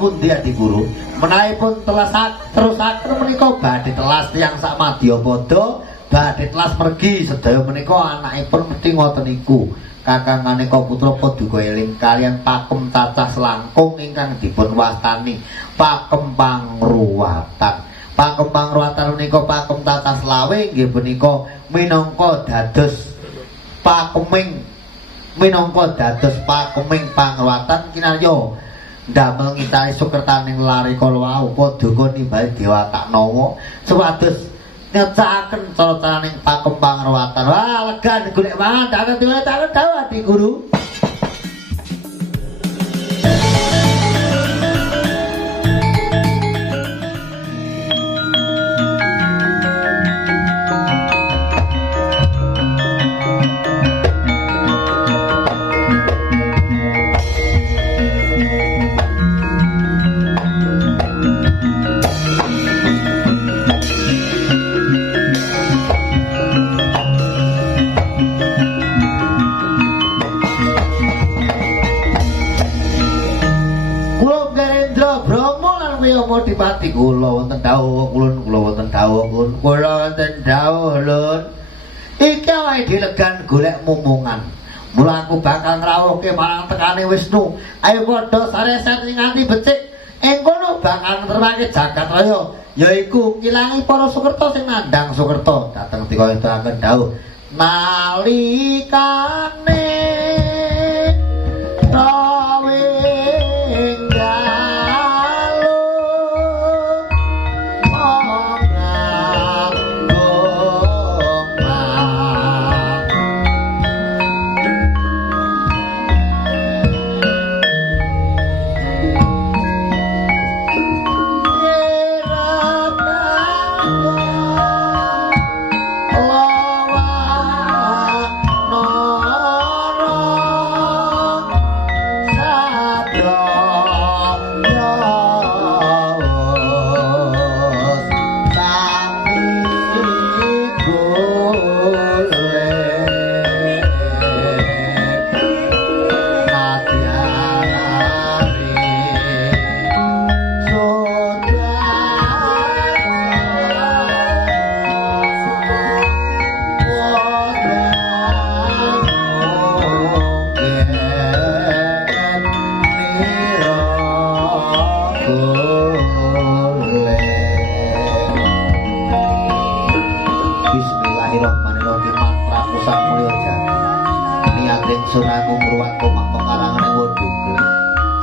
pundi Adi Guru? Menahipun terusaken menika badhe telas tiyang sak madya padha badhe telas mergi sedaya menika anakipun mesti ngoten niku. Kakang maneka putra Paduka eling kalian pakem cacah selangkung ingkang dipun wastani pakem pangruwatan. Pakem pangruwatan menika pakem cacah selawe nggih menika minangka dados pakeming pangruwatan kinarya ndamel ngitari sukertaning lari kala wau Paduka nimbali Dewata Nawa supados nyecakaken cara-caraning pakem pangruwatan. Wah, lega golek mangan tak dawuh Adi Guru. Dipati kula wonten dawuh kulun wonten dawuh lun iki wae dilegan golek mumungan mula aku bakal ngrawuhke marang tekane Wisnu ayo padha sareset nganti becik ing kono bakal ngerwake jagat raya yaiku ngilangi para Sukerta sing nandhang Sukerta dateng dikawitaken dawuh nalikane Sunangung ruwat komak pengarangan yang wudugel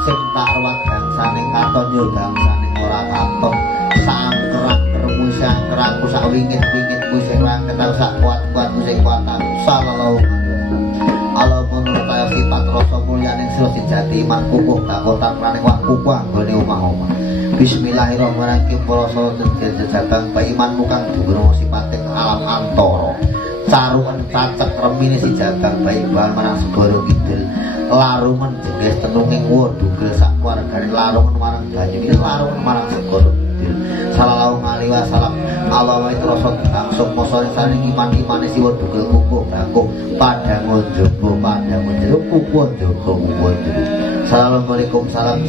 sing tarwat gangsaning katon yo gangsaning ora katon sangkerak keremu sangkerakku sak wingit-wingitku sing rangketan sak kuat-kuatku sing kuatan sallallahu Allah menurut kaya sifat rasa mulyaning sira sejati iman kukuh kakotan praning wak kukuh anggone omah-omah bismillahirrahmanirrahim para sadaya jajatan imanmu kang dhuwur sipating alam antara saruan cacek remine si jagang baik bahan marang segara kidul larungan jengges tenunging wudugel sak keluargane larungan marang banyu larungan marang segara kidul sallallahu alaihi wasallam Allah wa terasa langsung mosone saring iman-imane si wudugel kukuh bangkuh padang njaba kukuh njaba Assalamualaikum salam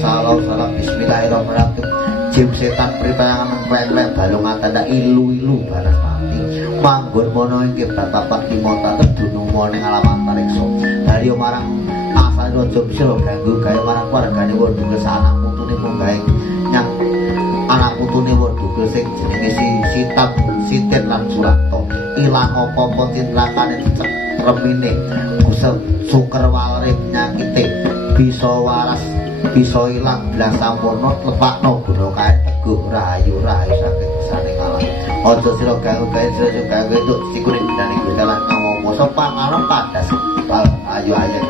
bismillahirrahmanirrahim jim setan pritayangan klek-klek balung atanda ilu-ilu baras mati manggon mono ing batapan kimota tedunung ning alamat tariksa dari marang asal raja bisa ganggu gawe marang keluargane wudugel anak putune munggahe nyang anak putune wudugel sing jenenge Sitam Sitin lan Surakto ilang apa-apa cintrakane dicek remine kusel suker walre penyakite bisa waras bisa ilang blas sampurna lepakno guna kae teguh rahayu sakit sane ngalah aja sira ganggu gawe sira ganggu entuk sikune dane dalan ngomong sopan arep padas ayo ayo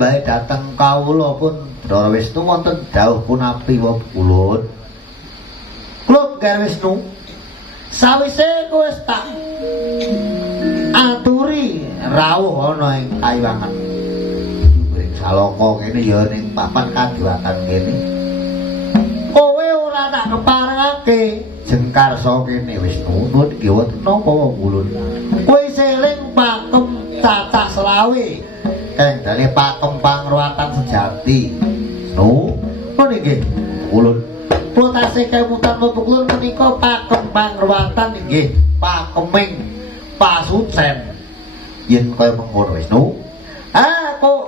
bae dateng kawula pun Ndara Wisnu wonten dawuh punapi wa Kulun. Kulun Gar Wisnu sawise kowe tak aturi rawuh ana ing Kayuwangan ing Salaka kene ya ning papan kadiwatan kene. Kowe ora tak keparengake Jengkarsa kene Wisnu nuwun nggih wonten napa wa Kulun. Kowe seling pakem cacah selawe kendale pakem pangruwatan sejati. No, ngono nggih Kulun. Protase kemutan napa Kulun menika pakem pangruwatan nggih pakeming pasucen. Yen kaya mengkono Wisnu, kok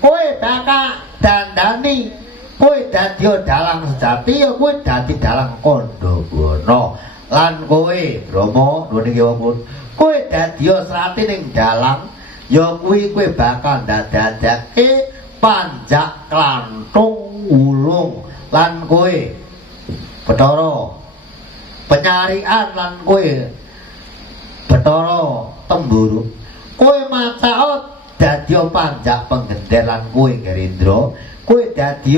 kowe bakal dandani kowe dadi dalang sejati ya kowe dadi dalang Kandabana. Lan kowe Brama nuwun nggih wonten kowe dadi srati ning dalang ya kuwi kowe bakal dadake panjak klantung wulung lan kowe Bathara penyarian lan kowe Bathara Temburu kowe macak dadi panjak penggender lan kowe Gerindra kowe dadi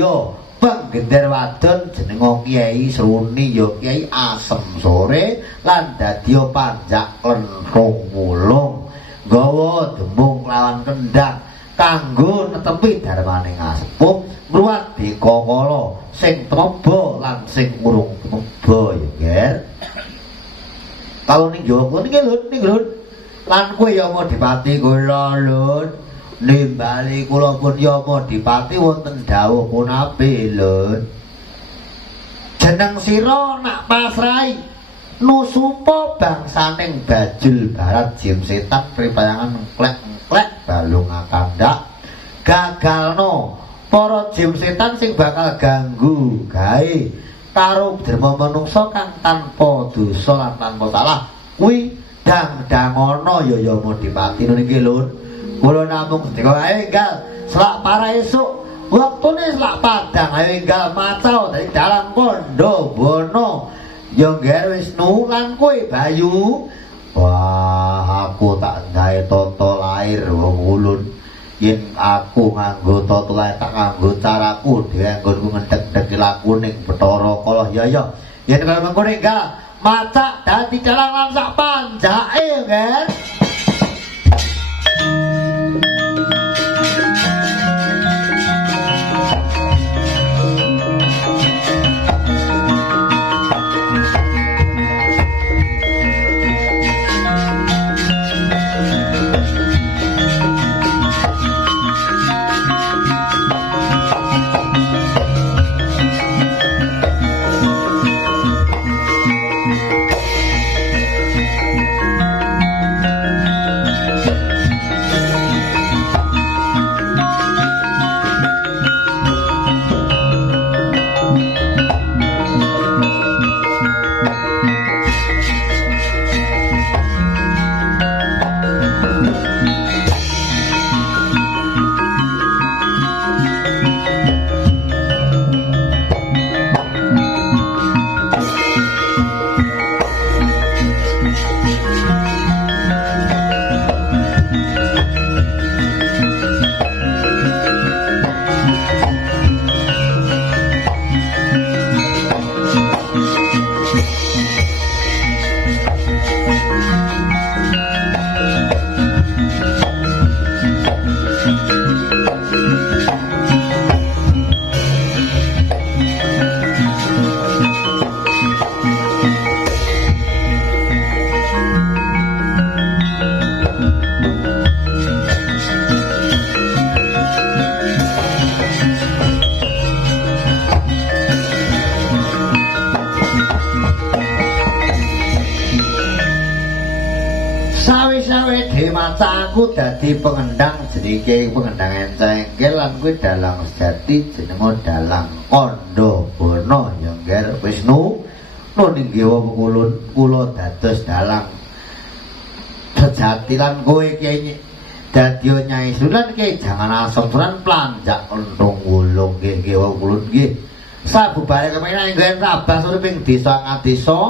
penggender wadon jeneng Kyai Sruni ya Kyai Asem Sore lan dadi panjak klenthung wulung gawa dembung lawan kendhang kanggo netepi darmaning asepuh ngruwat dikakala sing temeba lan sing urung temeba ya Ger. Kalau ning Jawa niki Lun lan kowe Yamadipati kula Lun nimbali kula pun Yamadipati wonten dawuh punapi Lun. Jeneng sira nak pasrai nusupa bangsaning Bajul Barat Jim Setan pripayangan klek-klek balung akandak gagalno para Jim Setan sing bakal ganggu gawe karo derma manungsa kang tanpa dosa lan tanpa salah kuwi dang-dangono ya Yamadipati niki Lun. Kula namung sedika ae enggal selak para esuk wektune selak padang ae enggal maca dadi dalang Kandabana ya Ger Wisnu lan kowe Bayu. Wah aku tak gawe tata lair wong ulun. Yen aku nganggo tata lair tak nganggo caraku dhewe anggonku ngendhek-endhek laku ning Bathara Kala ya. Yen kaya mengkono enggal macak dadi dalang lan sak panjake ya Ger. Aku dadi pengendang jenenge pengendang encengkel lan kuwi dalang sejati jenenge dalang Kandabana ya Ger Wisnu. Nun inggih Kulun kula dados dalang sejati lan kowe Kyai dadi Nyai Sunan Kyai Jangan Asem Sunan planjak kenthung wulung nggih Kulun nggih. Sabubare kemenak ingkang rabas urip ing desa ngadesa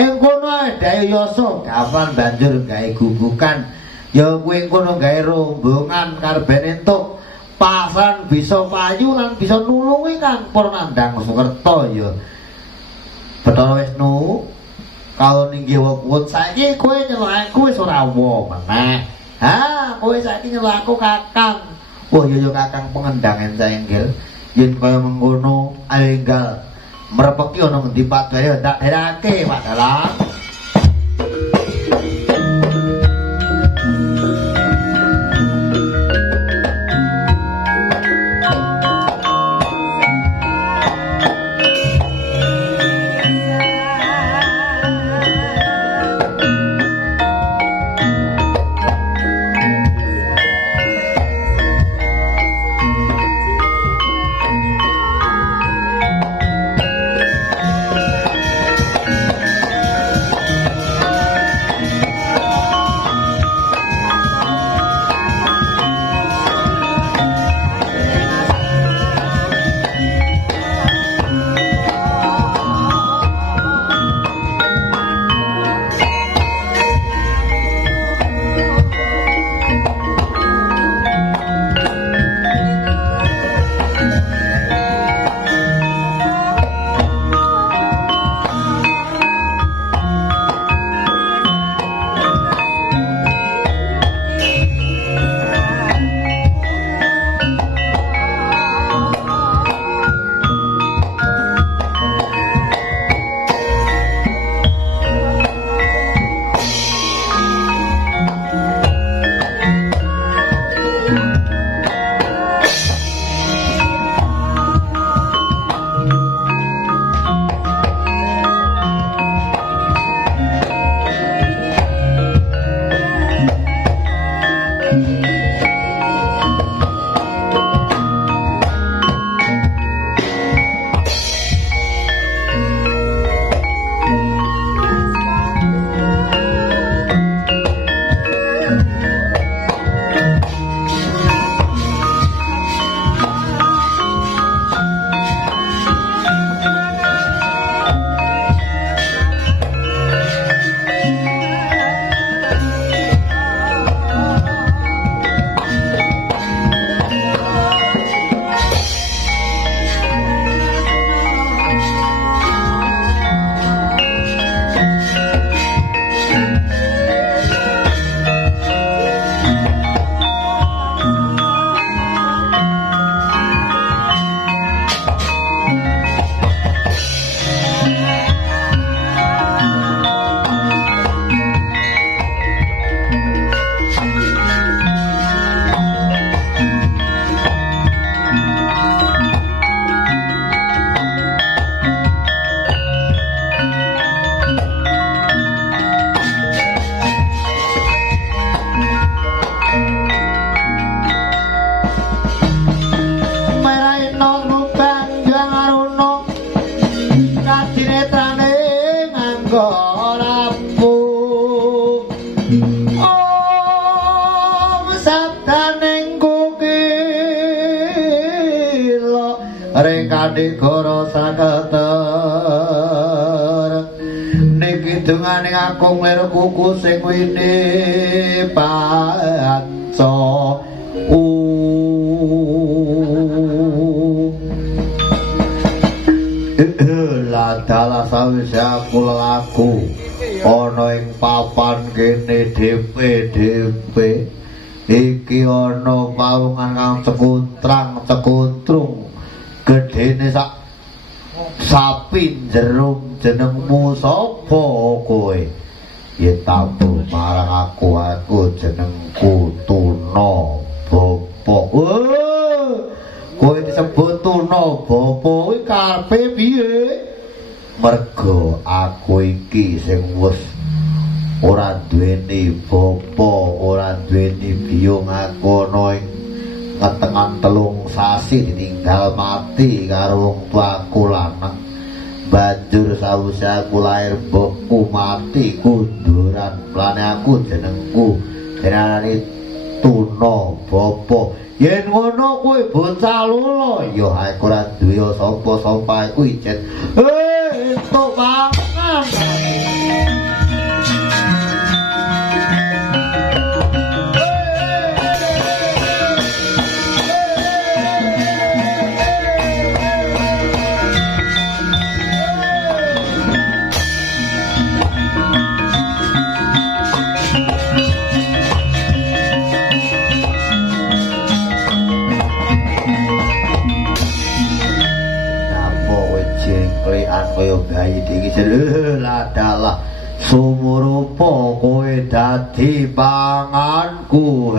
ing kono ae Dayu Yasa gawan banjur gawe gugukan. Ya kuwi kono gawe rombongan karben entuk pasan bisa payu lan bisa nulungi Kang Purnandang Sukerto ya. Bathara Wisnu kalau ninggih wewut saiki kowe nyeluk aku wis ora wo meneh. Ha, kowe saiki nyeluk aku Kakang. Wah ya Kakang pengendang enggel. Yen kaya mengkono enggal mrepeki ana ngendi Pak Daya ndak derake Pak Dalang. Negara saketer niki denganing aku nglir kuku sing wine panca ladala sawise aku lelaku ana ing papan kene dhewe iki ana pawungan kang cekutrang gedene sak sapi jerum jenengmu sapa kowe yen tabu marang aku jenengku Tuna Bapa. Kowe disebut Tuna Bapa kuwi karepe piye? Merga aku iki sing wis ora duweni bapa, ora duweni biyung, aku ana ing ngetengan 3 sasi ditinggal mati karo wong tuaku lanang. Banjur sawise aku lair mbokku mati kunduran, plane aku jenengku jenenge Tuna Bapa. Yen ngono kowe bocah lolo ya aku ora duwe sapa-sapa iku ijen entuk mangan. kaya bayi iki ladalah sumurupa kowe dadi panganku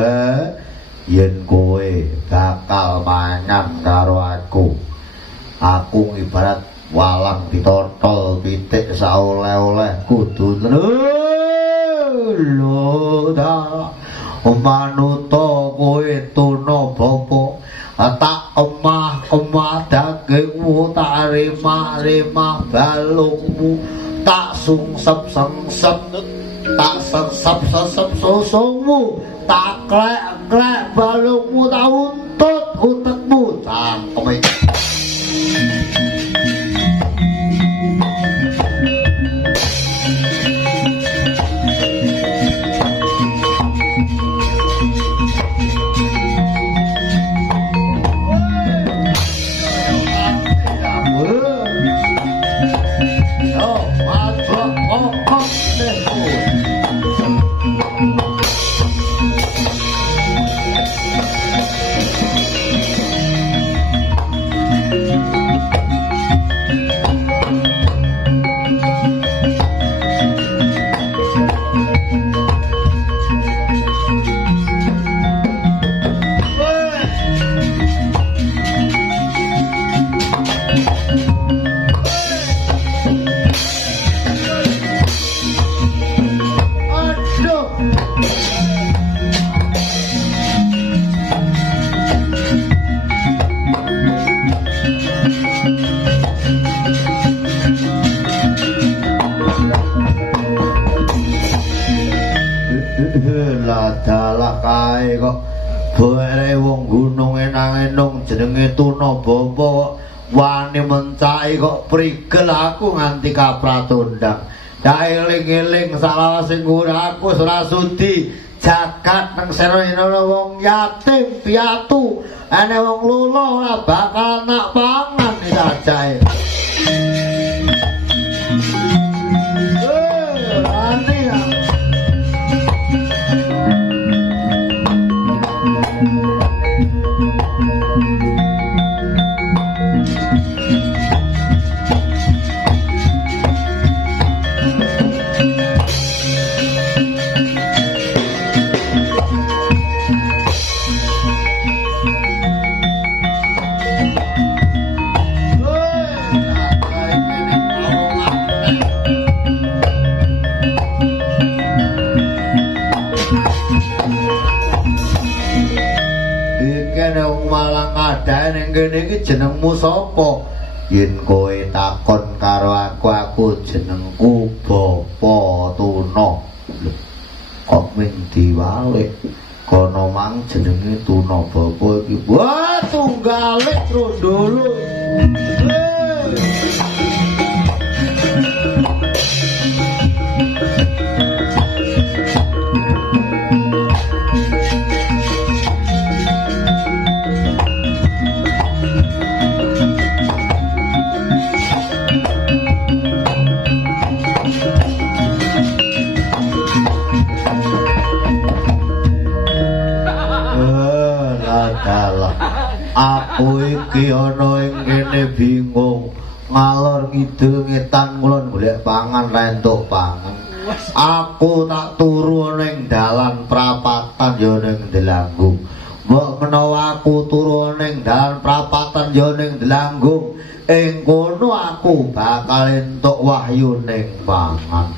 yen kowe bakal mangan karo aku ibarat walang ditotol pitik saoleh-oleh kudu lho dah manuta kowe tuna bapa tak emah dagingmu tak remah balungmu tak sungsep tak sesep susumu tak klek balungmu tak untut utekmu cangkeme dalah kae kok bare wong gunung enang-enung jenenge tuna bapa wani mencai kok prigel aku nganti kapratondang dak eling-eling salawasing aku ora sudi jagat nang serena wong yatim piatu ene wong lula ora bakal nak pangan sajae kene iki jenengmu sapa yen kowe takon karo aku jenengku Bapa Tuna kok ming diwalik kono mang jenenge Tuna Bapa iki wah tunggale trondolo aku iki ana ing kene bingung ngalor ngidul ngetan kulon golek pangan rentuk pangan aku tak turu ning dalan prapatan ya ning Delanggung mbok menawa aku turu ning dalan prapatan ya ning Delanggung ing kono aku bakal entuk wahyu ning pangan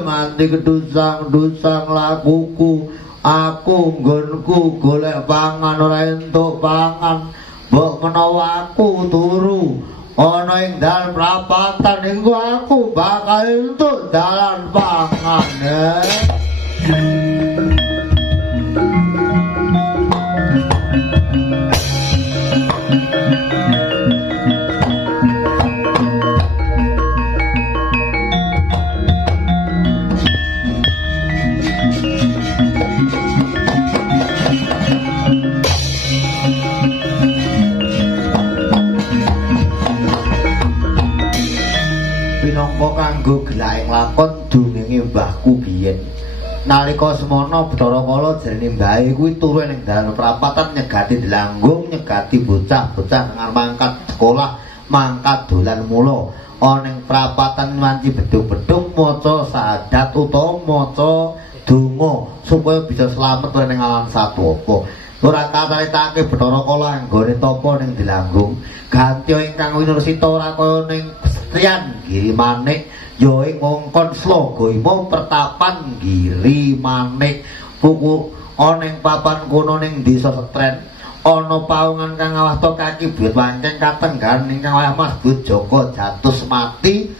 nganti kedusang-dusang lakuku aku nggonku golek pangan ora entuk pangan mbok menawa aku turu ana ing dalan prapatan iku aku bakal entuk dalan pangan kanggo gelaing lakon dungenge mbahku biyen nalika semana Bathara Kala jarene mbahe kuwi turu ning dalan prapatan nyegati Delanggung nyegati bocah-bocah nang mangkat sekolah mangkat dolan mula ana ing prapatan wanci bedhug-bedhug maca syahadat utawa maca donga supaya bisa slamet ning alam satwaka. Ora kataritake Bathara Kala anggone tapa ning dilanggung ganti ingkang winursita ora kaya ning Setriyan Giri Manik ya ing ngongkon Slagayama pertapan Giri Manik puku ana ing papan kono ning desa Setren ana paungan kang awasta kaki buyut wangking katenggan ingkang wayah Mas Joko jatus mati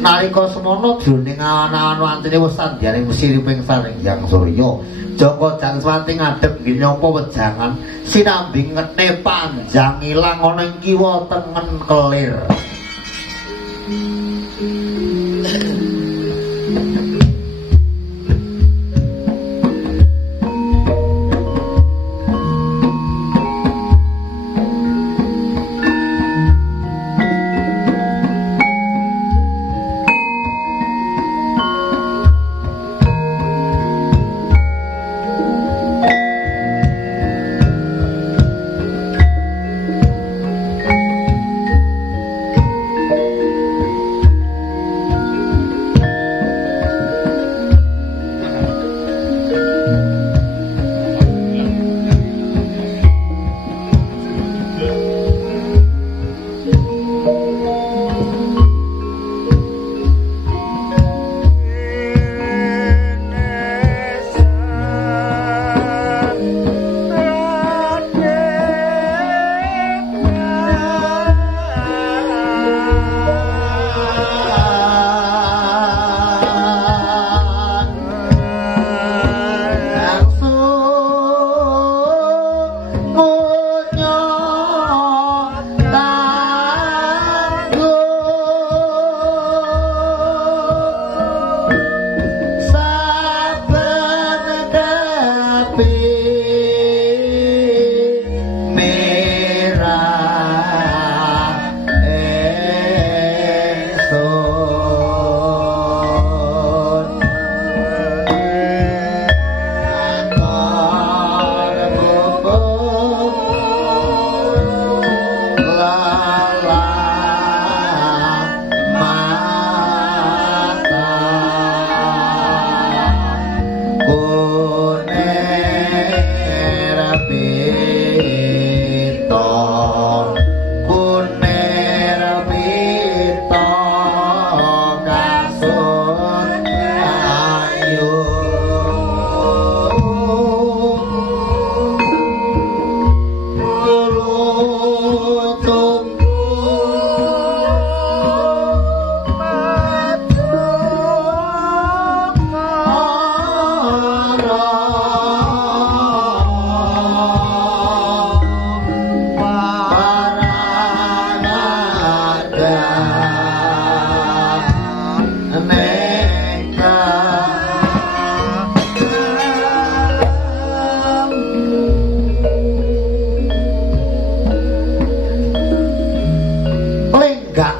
nalika semono jroning awan-awan wancine wis sandyane siriping Sarengyang Surya. Joko Janswati ngadhep nggih nyapa wejangan sinambi ngetne panjang ilang ana ing kiwa tengen kelir.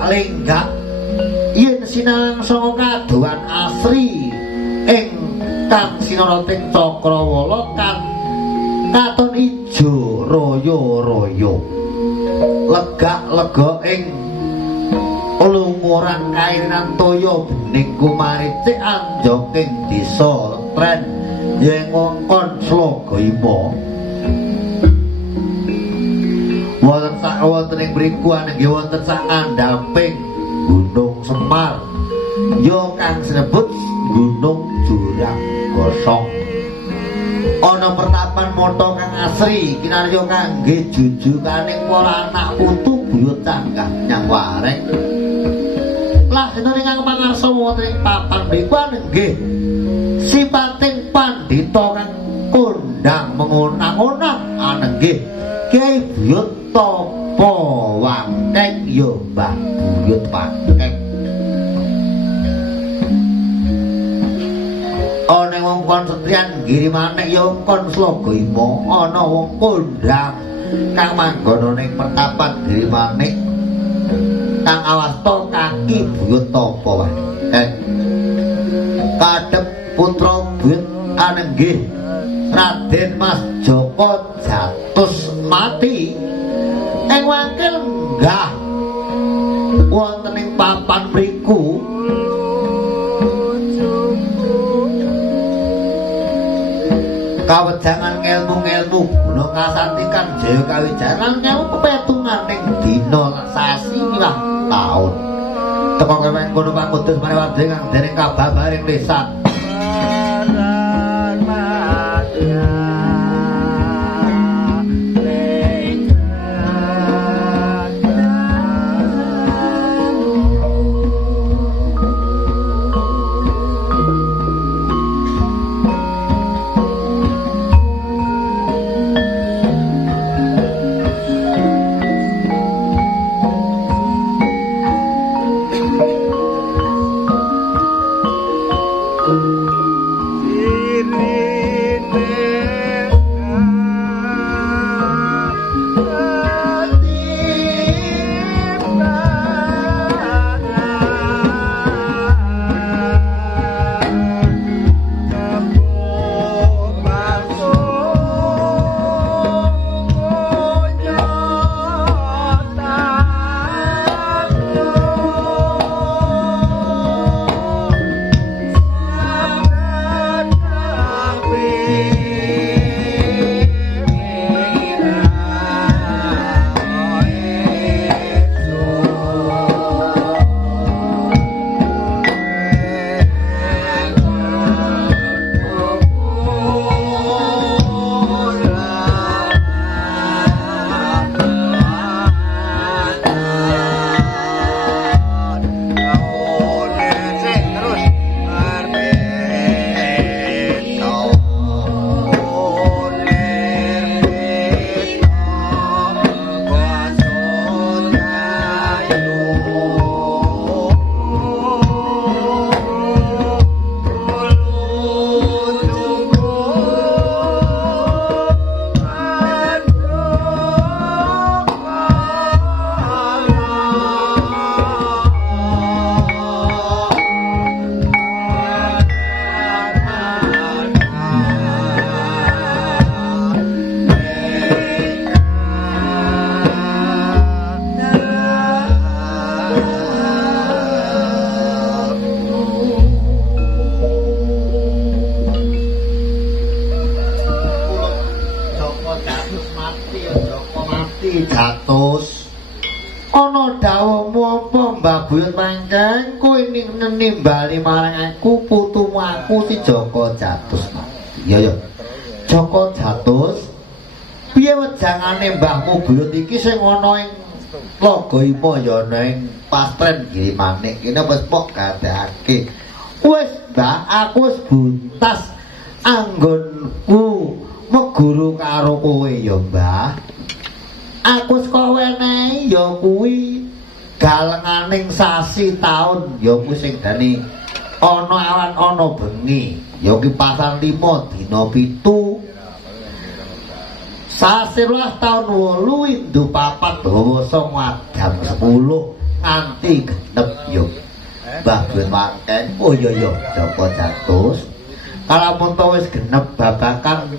lenggak yen sinang saka kadohan asri ing kang sinarating Cakrawala kan katon ijo raya-raya lega-lega ing lumuran kainan toya bening kumaricik anjoking desa Tren yen ngongkon Slagayama wonten ing mriku nggih wonten sak andhaping Gunung Semar ya kang sinebut Gunung Jurang Gosong. Ana pertapan mata kang asri kinarya kangge jujukaning para anak putu buyut canggah nyang wareng. Lah enten ingkang pangarsa wonten ing papan mriku nggih sipating pandhita kang kondang mengonang-onang nggih Kyai Buyut Tapa Wangkeng ya Mbah Buyut Wangkeng. Ana wong kon Setriyan Giri Manik ya kon Slagayama ana wong kondang kang manggon ning pertapan Giri Manik kang awasta kaki Buyut Tapa Wangkeng. Kadhep putra Buyut anenggih Raden Mas Joko jatus mati ing wangkil enggah kawejangan ngelmu-ngelmu guna kasantikan jaya kawijayan ngelmu pepetungan ning dina sasi lah taun teko keweng kono Pak Kudus marewade kang dereng kababaring lisan Jatus ana dawuhmu apa Mbah Buyut Mangkeng kowe nimbali marang aku putumu aku si Joko Jatus ya Joko Jatus piye wejangane mbahmu Buyut iki sing ana ing Lagaima ya ana ing Pastren Girimanik kene wis mok gadekake wis Mbah aku wis buntas anggonku meguru karo kowe ya Mbah aku kowe nehi ya kuwi galenganing sasi taun ya kuwi sing dani ana awan ana bengi ya ki pasar 5 dina 7 sasi 12 taun 8 Indu 4 dawa 9 jam 10 nganti genep yo Mbah Ben Mangkeng oh iya Joko Jatus kalamun wis genep babakan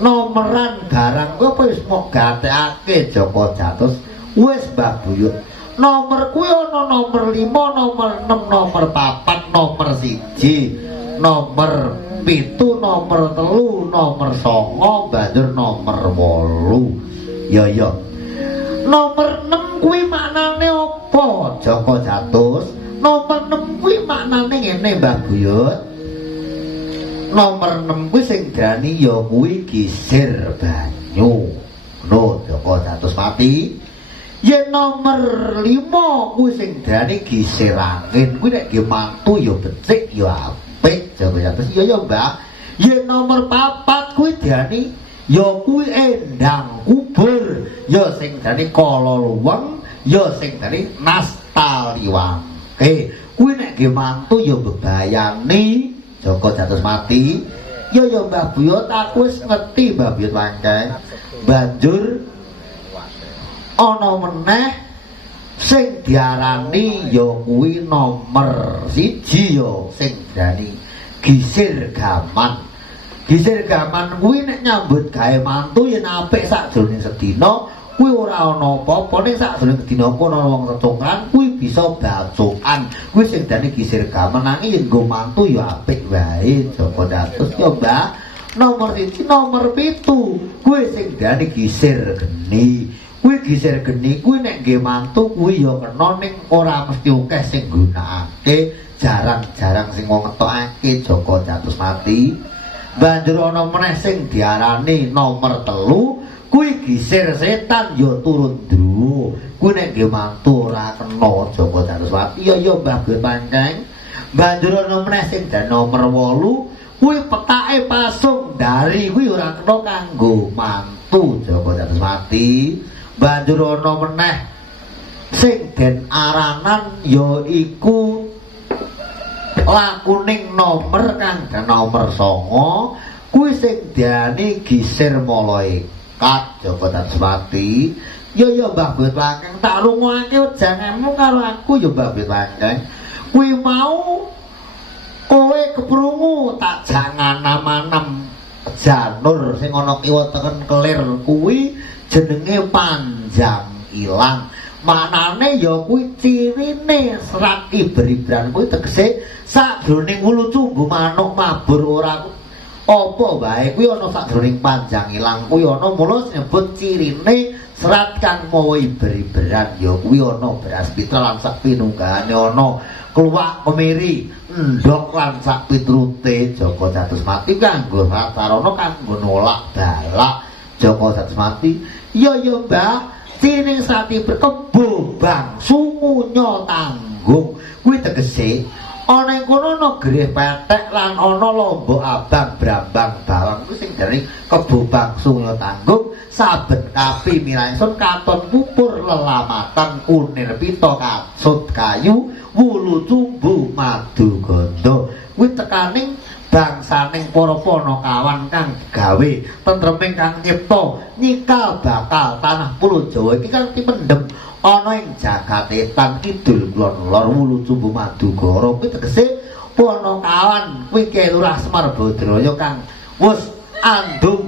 nomeran barang kowe wis mok gatekake Joko Jatus wis Mbah Buyut nomor kuwi ana nomor 5 nomor 6 nomor 4 nomor 1 nomor 7 nomor 3 nomor 9 banjur nomor 8 ya nomor 6 kuwi maknane apa Joko Jatus nomor 6 kuwi maknane ngene Mbah Buyut nomor 6 kuwi sing drani ya kuwi gisir banyu lho Joko Jatus mati yen nomor 5 kuwi sing drani gisir angin kuwi nek ge mantu ya becik ya apik Joko Jatus ya Mbah yen nomor 4 kuwi drani ya kuwi endang kubur ya sing drani kala luweng ya sing drani nastaliwangke kuwi nek ge mantu ya bebayani Joko Jatus mati ya Mbah Buyut aku wis ngerti Mbah Buyut Mangkeng banjur ana meneh sing diarani ya kuwi nomor 1 ya sing diarani gisir gaman kuwi nek nyambut gawe mantu yen apik sakjroning sedina kuwi ora ana apa-apa ning sakjroning dina ana wong recungan kuwi bisa bacokan kuwi sing dene gisir gamen nanging yen nggo mantu ya apik wae Joko Jatus ya Mbah nomor 1 nomor 7 kuwi sing diarani gisir geni. Kuwi gisir geni kuwi nek nggih mantu kuwi ya kena ning ora mesti akeh sing nggunakake, jarang-jarang sing wong ngetokake Joko Jatusmati. Banjur ana meneh sing diarani nomor 3 kuwi gisir setan ya turun druwa. Kuwi nek nggih mantu ora kena Joko Jatusmati ya Mbah Bwe Panceng. Banjur ana meneh sing nomor 8 kuwi petake pasung dari kuwi ora kena kanggo mantu Joko Jatusmati. Banjur ana meneh sing den aranan ya iku lakuning nomor kang nomor 9 kuwi sing diarani gisir malaikat Joko Jatusmati. Ya Mbah Bwe Panceng tak rungokake janganmu karo aku ya Mbah Bwe Panceng. Kuwi mau kowe keprungu tak jangan nama-nam janur sing ana kiwa teken kelir kuwi jenenge panjang ilang. Manane ya kuwi cirine serat Ibran kuwi tegese sakjroning wulu cumbu manuk mabur ora apa wae kuwi ana sakjroning panjang ilang kuwi ana mula nyebut cirine serat kang mawa Ibran ya kuwi ana beras pitra lan sak pinunggahane ana kluwak kemiri endhog lan sak pitrute Joko Jatusmati kanggo sarana kanggo nolak balak Joko Jatusmati. Ya Mbah, cining sati berkebo bangsu ngunya tanggung. Kuwi tegese ana ing kono ana greh petek lan ana lombok abang brambang bawang kuwi sing diarani kebo bangsu ngunya tanggung. Saben kapi mirasun katon pupur lelamatan kunir pita kasut kayu wulu cumbu madu ganda. Kuwi tekaning bangsaning para panakawan kang gawe tentreming kang nyipta nyikal bakal tanah pulo Jawa iki kan dipendhem ana ing jagat etan kidul kulon lor wulu cumbu madugara. Kuwi tegese panakawan kuwi Kyai Lurah Semar Badraya kang wis andum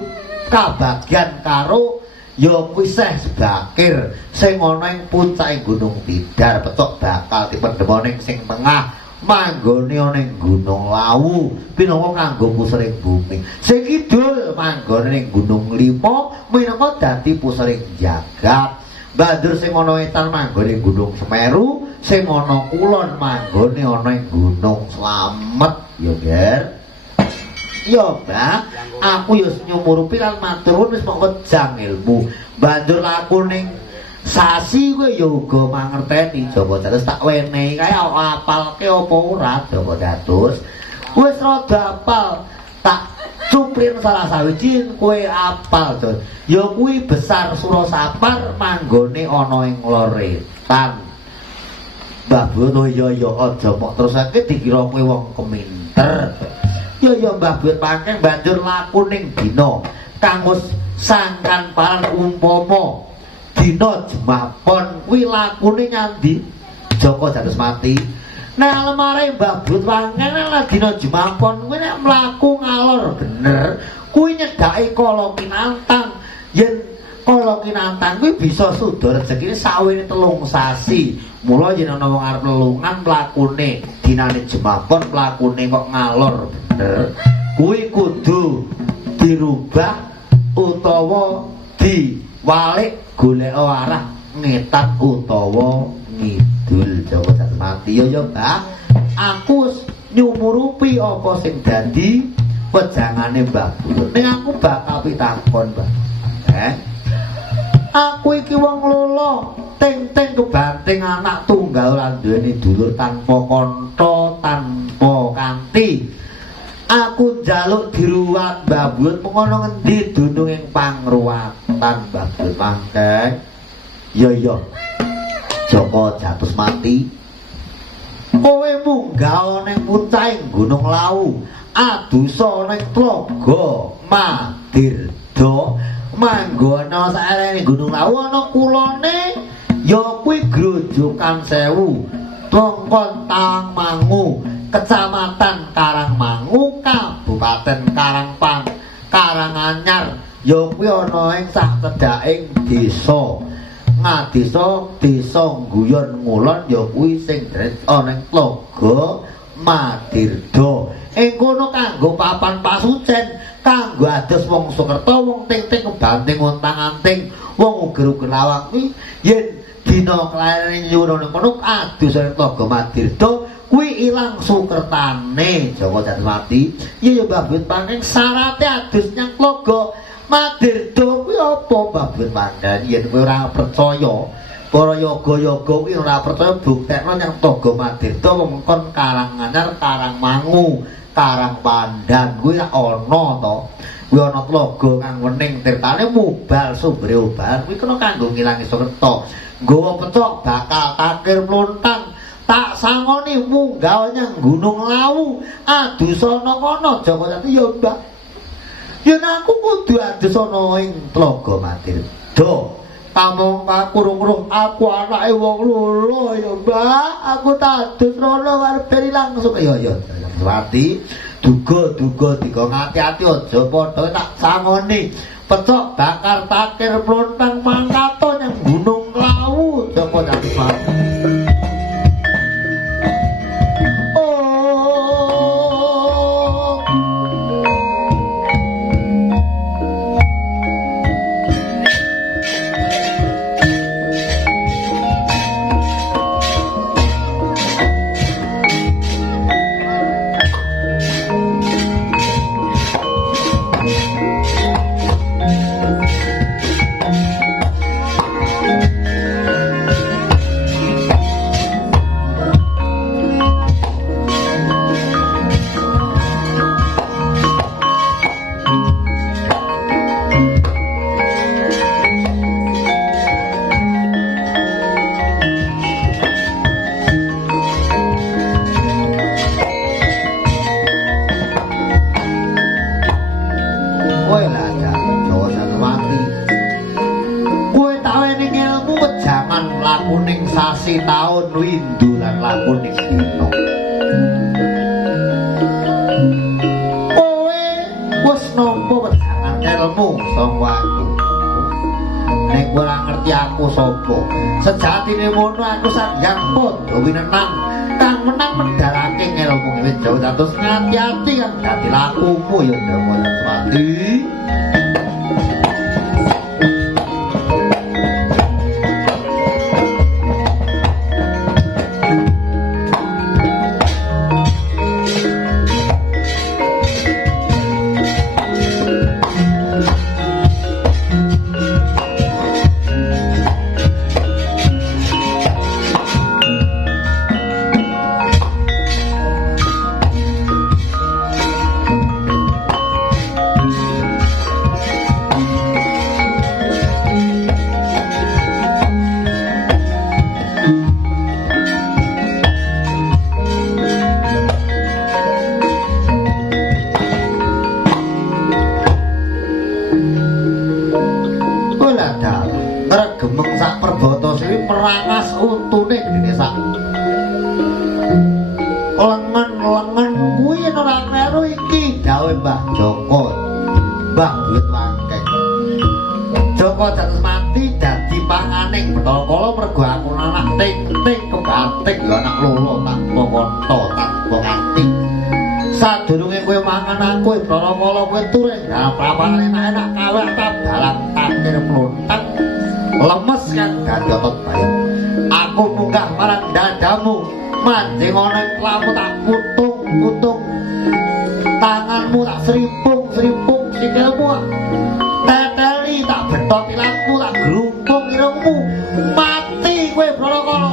kabagyan karo ya kuwi Syekh Bakir sing ana ing puncake Gunung Tidar petok bakal dipendhem ning sing tengah manggone ana ing Gunung Lawu pinangka kanggo pusering bumi. Sing kidul manggone ning Gunung Lima minangka dadi pusering jagat. Banjur sing ana etan manggone Gunung Semeru, sing ana kulon manggone ana ing Gunung Slamet ya, Ger. Ya, Mbah, aku ya nyumurupi lan matur wis mongko jang ilmu. Banjur laku ning sasi kowe ya uga mangerteni Joko Jatus tak wenehi kae apalke apa ora Joko Jatus. Wis rada apal tak cuplin salah sawiji kowe apal to. Ya kuwi besar Surasapar manggone ana ing Loretan. Mbah Bono ya aja mok terusake dikira kowe wong keminter. Ya Mbah Bwe Panceng banjur laku ning dina kang wis sangkan paran umpama dina Jemapon kuwi lakune nyandi Joko Jatusmati. Nek lemare Mbah Bwe Panceng nek dina Jemapon kuwi nek mlaku ngalor bener kuwi nyedaki Kala Kinantang. Yen Kala Kinantang kuwi bisa suda rezekine sawene 3 sasi. Mula yen ana wong arep lelungan mlakune dinane Jemapon mlakune kok ngalor bener kuwi kudu dirubah utawa diwalik golek arah ngetan utawa ngidul Joko Jatusmati. Ya Mbah, aku nyumurupi apa sing dadi wejangane Mbah Bwe. Ning aku bakal pitakon, Mbah. Aku iki wong lolo, ting-ting kebanting anak tunggal lan duweni dulur tanpa kantha, tanpa kanthi. Aku njaluk diruwat Mbah Bwe mengono ngendi dunung ing pangruwatan Mbah Bwe Panceng. Ya Joko Jatusmati. Kowe munggah ning puncahing Gunung Lawu, adusa ning Tlaga Madirda. Manggona saerene Gunung Lawu ana kulone ya kuwi Grojogan Sewu, Tongkon Tangmangu, Kecamatan Karangmangu, Kabupaten Karangpang, Karanganyar. Ya kuwi ana ing sak cedhaking desa. Ngadesa Desa Guyon Ngulon ya kuwi sing ana ing Tlaga Madirda. Ing kono kanggo papan pasucen kanggo ados wong Sukerta wong ting-ting kebanting untang-anting wong uger-uger lawang kuwi yen dina kelairane nyuwun kono adus Tlaga Madirda kuwi ilang sukertane Joko Jatmati. Iya ya Mbah Buyut Pangking syarate adus nyang Tlaga Madirda kuwi apa Mbah Buyut Pangking? Yen kowe ora percaya para yoga-yoga kuwi ora percaya buktekno nyang Tlaga Madirda wewengkon Karanganyar, Karangmangu, Karangpandan kuwi ana to. Kuwi ana tlaga kang wening tirtane mubal sumbere ubahan kuwi kena kanggo ngilangi Sukerta. Nggawa pecok bakal takir mlontang tak sangoni munggah nyang Gunung Lawu adusana kono Joko Jati ya Mbak. Yen aku kudu adusana ing Tlaga Madirda. Pamong kurung-kurung aku anake wong loro ya Mbak. Aku tak adus rono arep langsung ya Jati. Duga-duga dika ngati-ati aja padha tak sangoni. Pecok bakar takir mlontang mangkato nyang Gunung Lawu Joko Jati. Sasi taun windu lan lakon ing dina. Kowe wis nampa wejangan ilmu saka aku. Nek ora ngerti aku sapa, sejatine mono aku sanjang padha winenang kang menang medharake ilmu wis jauh dados ngati-ati kang dadi lakumu ya Joko Jatmati. untune gedene sak lengen-lengen kuwi ora kleru iki dawuh Mbah Joko. Mbah Buyut Pangking. Joko Jatmati dadi panganing Bathara Kala mergo aku anak ting-ting kebatik ya anak lolo tak konto tak nganti. Sadurunge kowe mangan aku Bathara Kala kowe turun ya prapane enak kawek tak balang takir mluntak lemes kan dadi otot bayang. Aku munggah marang dadamu manjing ana klamu tak putung-putung tanganmu tak serimpung sikilmu teteli tak betot ilatmu tak gerumpung irungmu mati kowe Bathara Kala.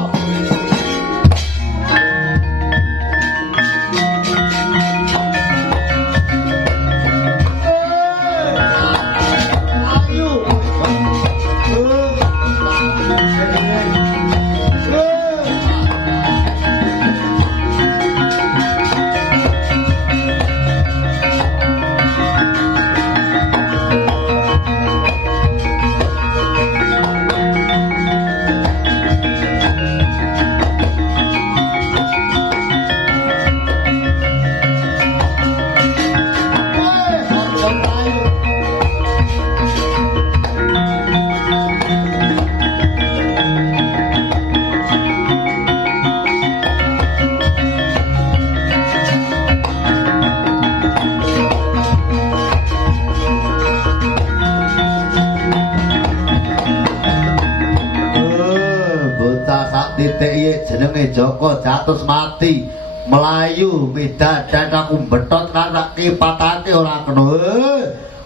jenenge Joko Jatusmati melayu midadan aku betot anak kipatake ora kena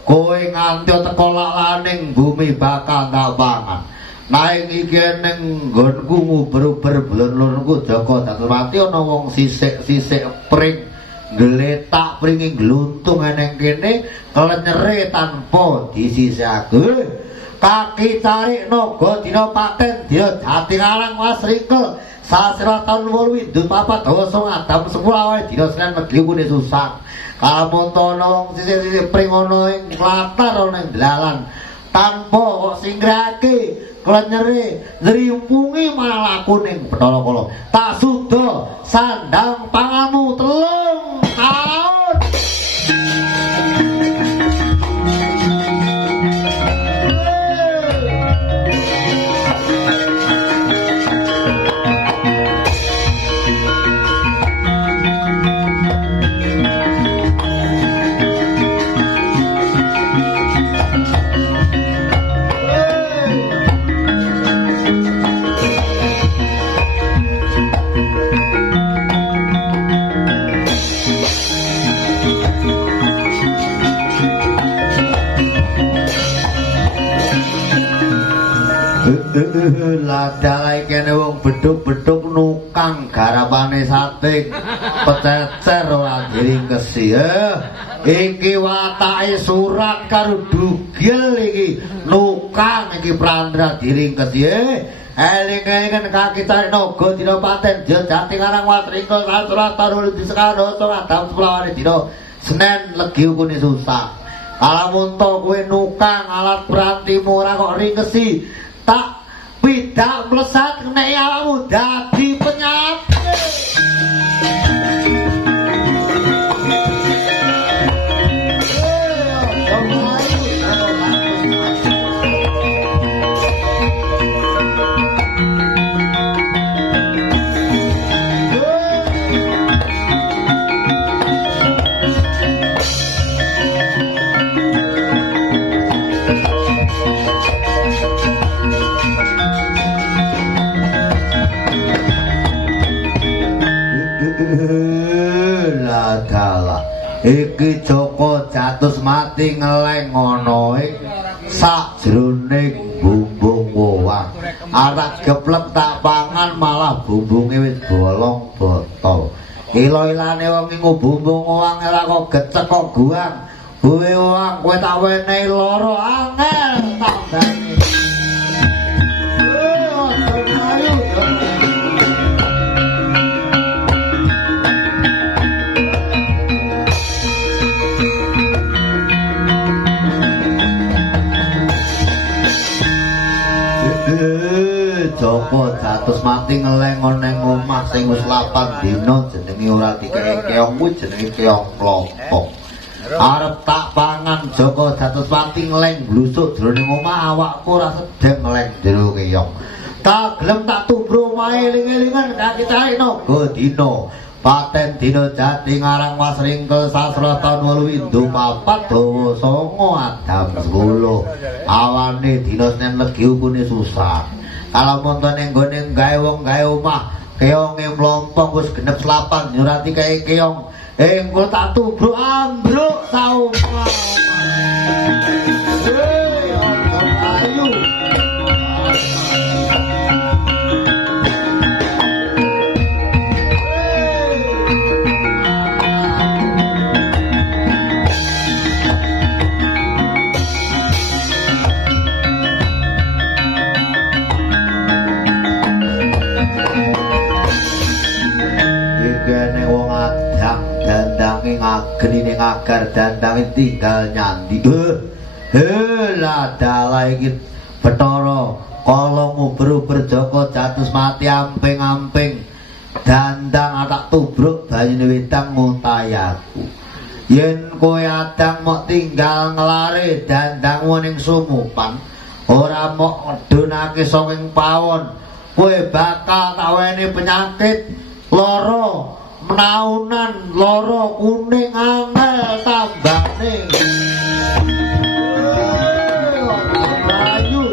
kowe nganti teko lalaning bumi bakal ngawangan naing iki ning nggonku nguber-uber blon-blonku Joko Jatusmati ana wong sisik-sisik pring gletak pringi gluntung eneng kene klenyere tanpa disisake kaki tarik naga dina paten dia jati karang wasringkel sasira taun 8 Windu papat dasa ngadam 10 awal dina Senin Legi kune susah kamontono wong sisik-sisik pring ana ing latar ana ing dalan tanpa kok singgrake klenyere nrimpungi malaku ning Bathara Kala tak suda sandang pangamu 3 taun ladalai kene wong beduk-beduk nukang garapane sating pececer ora diringkesi iki watake surat karo dugil iki nukang iki prandra diringkesi eling-eling kaki tarik naga dina paten jati karang wasringkel surat tarul disekado ngadam 10 hari dina Senin Legi kune susah kalamun to kowe nukang alat berantimu ora kok ringkesi tak pidak melesat nek awakmu dadi penyakit iki Joko Jatusmati ngeleng ngono sakjroning bumbung wowah arak geplek tak pangan malah bumbunge wis bolong botol ilo-ilane wong iku bumbung wowah ora kok gecek kok guang kowe wong kowe tak wenehi loro angel tambane Joko Jatusmati ngeleng neng omah sing wis 8 dina jenenge ora dikek keong kuwi jenenge keong klopo. Arep tak pangan Joko Jatusmati ngeleng blusuk jroning omah awakku ora sedeng ngeleng jero keong. Tak gelem tak tubruk wae eling-elingan kaki tarik naga dina. Paten dina jati ngarang wasringkel sasra taun 8 Windu papat dawa 9 adam 10. Awane dina Senin Legi kune susah. Kalau monton yang gue gawe wong gawe omah keong yang melompong wis genep 8 nyurati kayak keong engko tak tubruk ambruk saumah ayu dandange ngageni ning agar dandange tinggal nyandi lah dalah iki Bathara Kala nguber-uber Joko Jatusmati amping-amping dandang tak tubruk banyune wedang nguntayaku yen kowe adang mok tinggal ngelare dandangmu ning sumupan ora mok ngedunake saking pawon kowe bakal tak weni penyakit loro menaunan loro kuning angel tambane ayu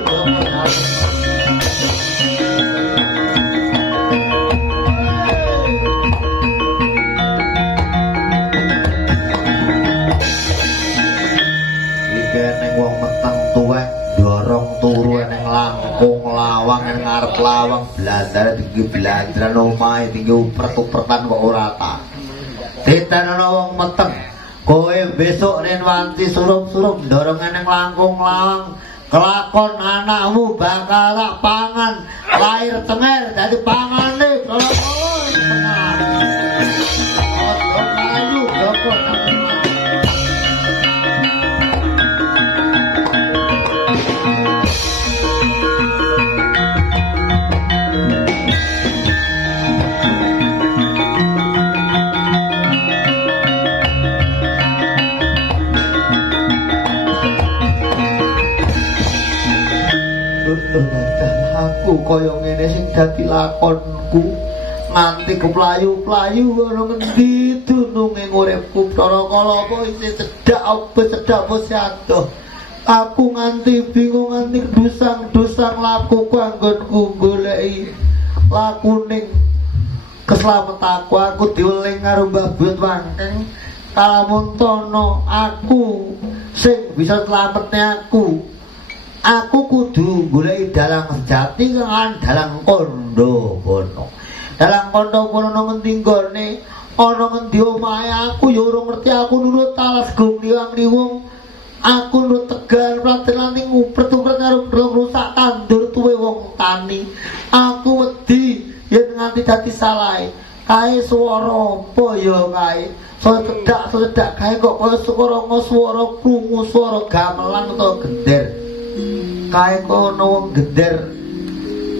wong meteng tuwek dorong turu ning langkung lawang ning ngarep lawang blandare tinggi blandran omahe tinggi upret-upretan kok ora tak ditenono wong meteng kowe besok nen wanci surup-surup dorong ning langkung lawang kelakon anakmu bakal tak pangan lahir cenger dadi pangane aku kaya ngene sing dadi lakonku nganti keplayu-playu ana ngendi dununge uripku para kala apa isih cedhak apa adoh aku nganti bingung nganti dusang lakuku anggonku goleki lakuning keslametanku aku dioling karo Mbah Buyut Wangkeng kalamun tono aku sing bisa slametne aku kudu goleki dalang sejati kan dalang kondo kono. Dalang kondo kono ngendi nggone ana ngendi omahe aku ya ora ngerti aku nurut talas gong liwang-liwung. Aku nurut tegar pratenan ning upret-upret karo rusak tandur tuwe wong tani. Aku wedi yen nganti dadi salahe. Kae swara apa ya kae? Sedak kae kok kaya swara krungu swara gamelan utawa gender. Kae kono wong gender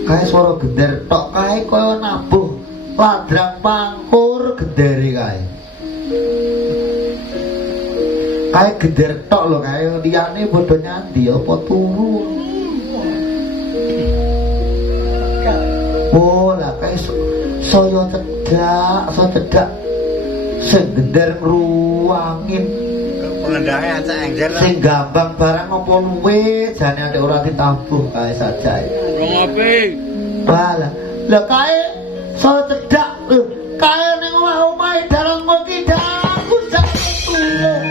kae swara gender tok kae kaya nabuh ladrang pangkur gendere kae gender tok lho kae liyane padha nyandi apa turu oh lah kae saya cedak sing gender ngruwangin pengendake acak engger sing gampang barang apa luwe jane nek ora ditabuh kae saja ngopi bala lha kae so cedak kae ning omahe dalang ngoki aku sak tulung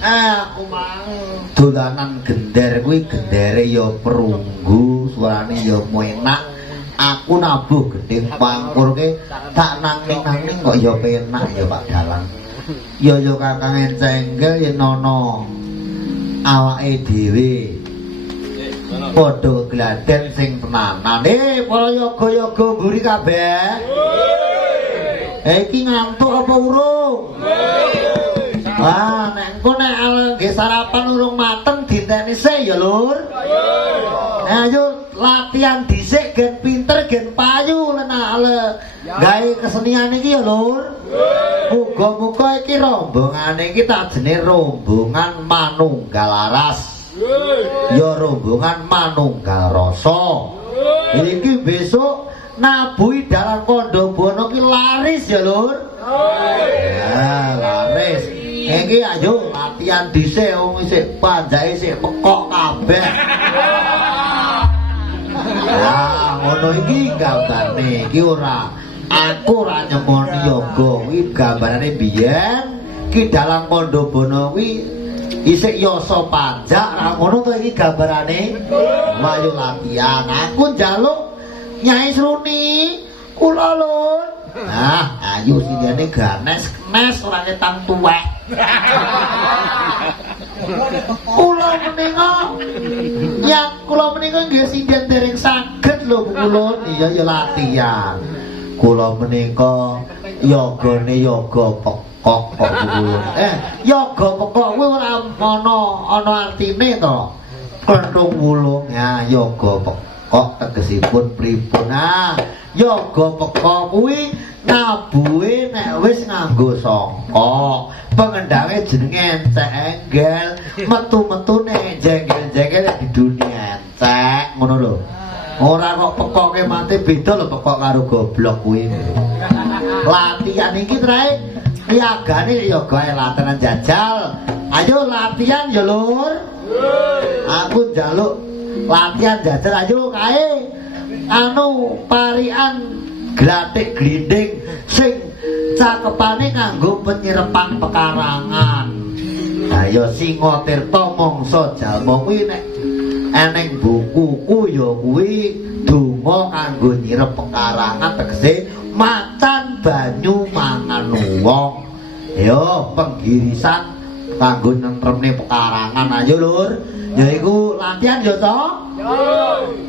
Aku mang dolanan gender kuwi gendere ya perunggu, suarane ya enak. Aku nabuh gending pangkurke tak nanging-nanging kok ya penak ya Pak Dalang. Ya Kakang Encenggel yen ana awake dhewe padha gegladen sing tenanan. Para yoga-yoga mburi kabeh. Iki ngantuk apa urung? Wah, nek engko nek nggih sarapan urung mateng dinteni sik ya, Lur. Ayo latihan dhisik gen pinter gen payu lenak gawe kesenian iki ya, Lur. Muga-muga iki rombongane iki tak jenenge rombongan manunggal aras. Ya rombongan manunggal rasa. Iki besok nabuhi dalang Kondobono ki laris ya, Lur. Ya, laris. Iki ayo latihan dhisik wong isih panjake isih pekok kabeh. Ya, ngono iki gambane. Iki aku ora nyemoni yoga. Kuwi gambarane biyen ki dalang Kondobono kuwi isih yasa panjak. Ra ngono to iki gambarane. Wayo latihan. Aku njaluk Nyai Sruni kula, Lur. Nah, ayo sindene ganes-kenes ora ketang tuwek. Kula menika nggih sinden dereng saged lho kula. Iya ya latihan. Kula menika yogane yoga pekok kok kula. Yoga pekok kuwi ora ana artine to. Kenthung wulung ya yoga pekok tegesipun pripun. Nah, yoga pekok kuwi nabuhe nek wis nganggo sangka. Pengendange jenenge Encenggel, metu-metune jengkel-jengkel di dunia encek ngono lho. Ora kok pekoke mati beda lho pekok karo goblok kuwi. Latihan iki trae piagane ya gawe latihan jajal. Ayo latihan ya, Lur. Aku njaluk latihan jajal ayo kae. Anu parian glatik glinding sing cakepane nganggo penyerepang pekarangan. Ayo Singatirta mangsa jalma kuwi nek eneng bukuku ya kuwi donga kanggo nyirep pekarangan tegese macan banyu mangan wong. Yo penggirisan kanggo nentremne pekarangan. Ayo, Lur. Yaiku latihan ya to?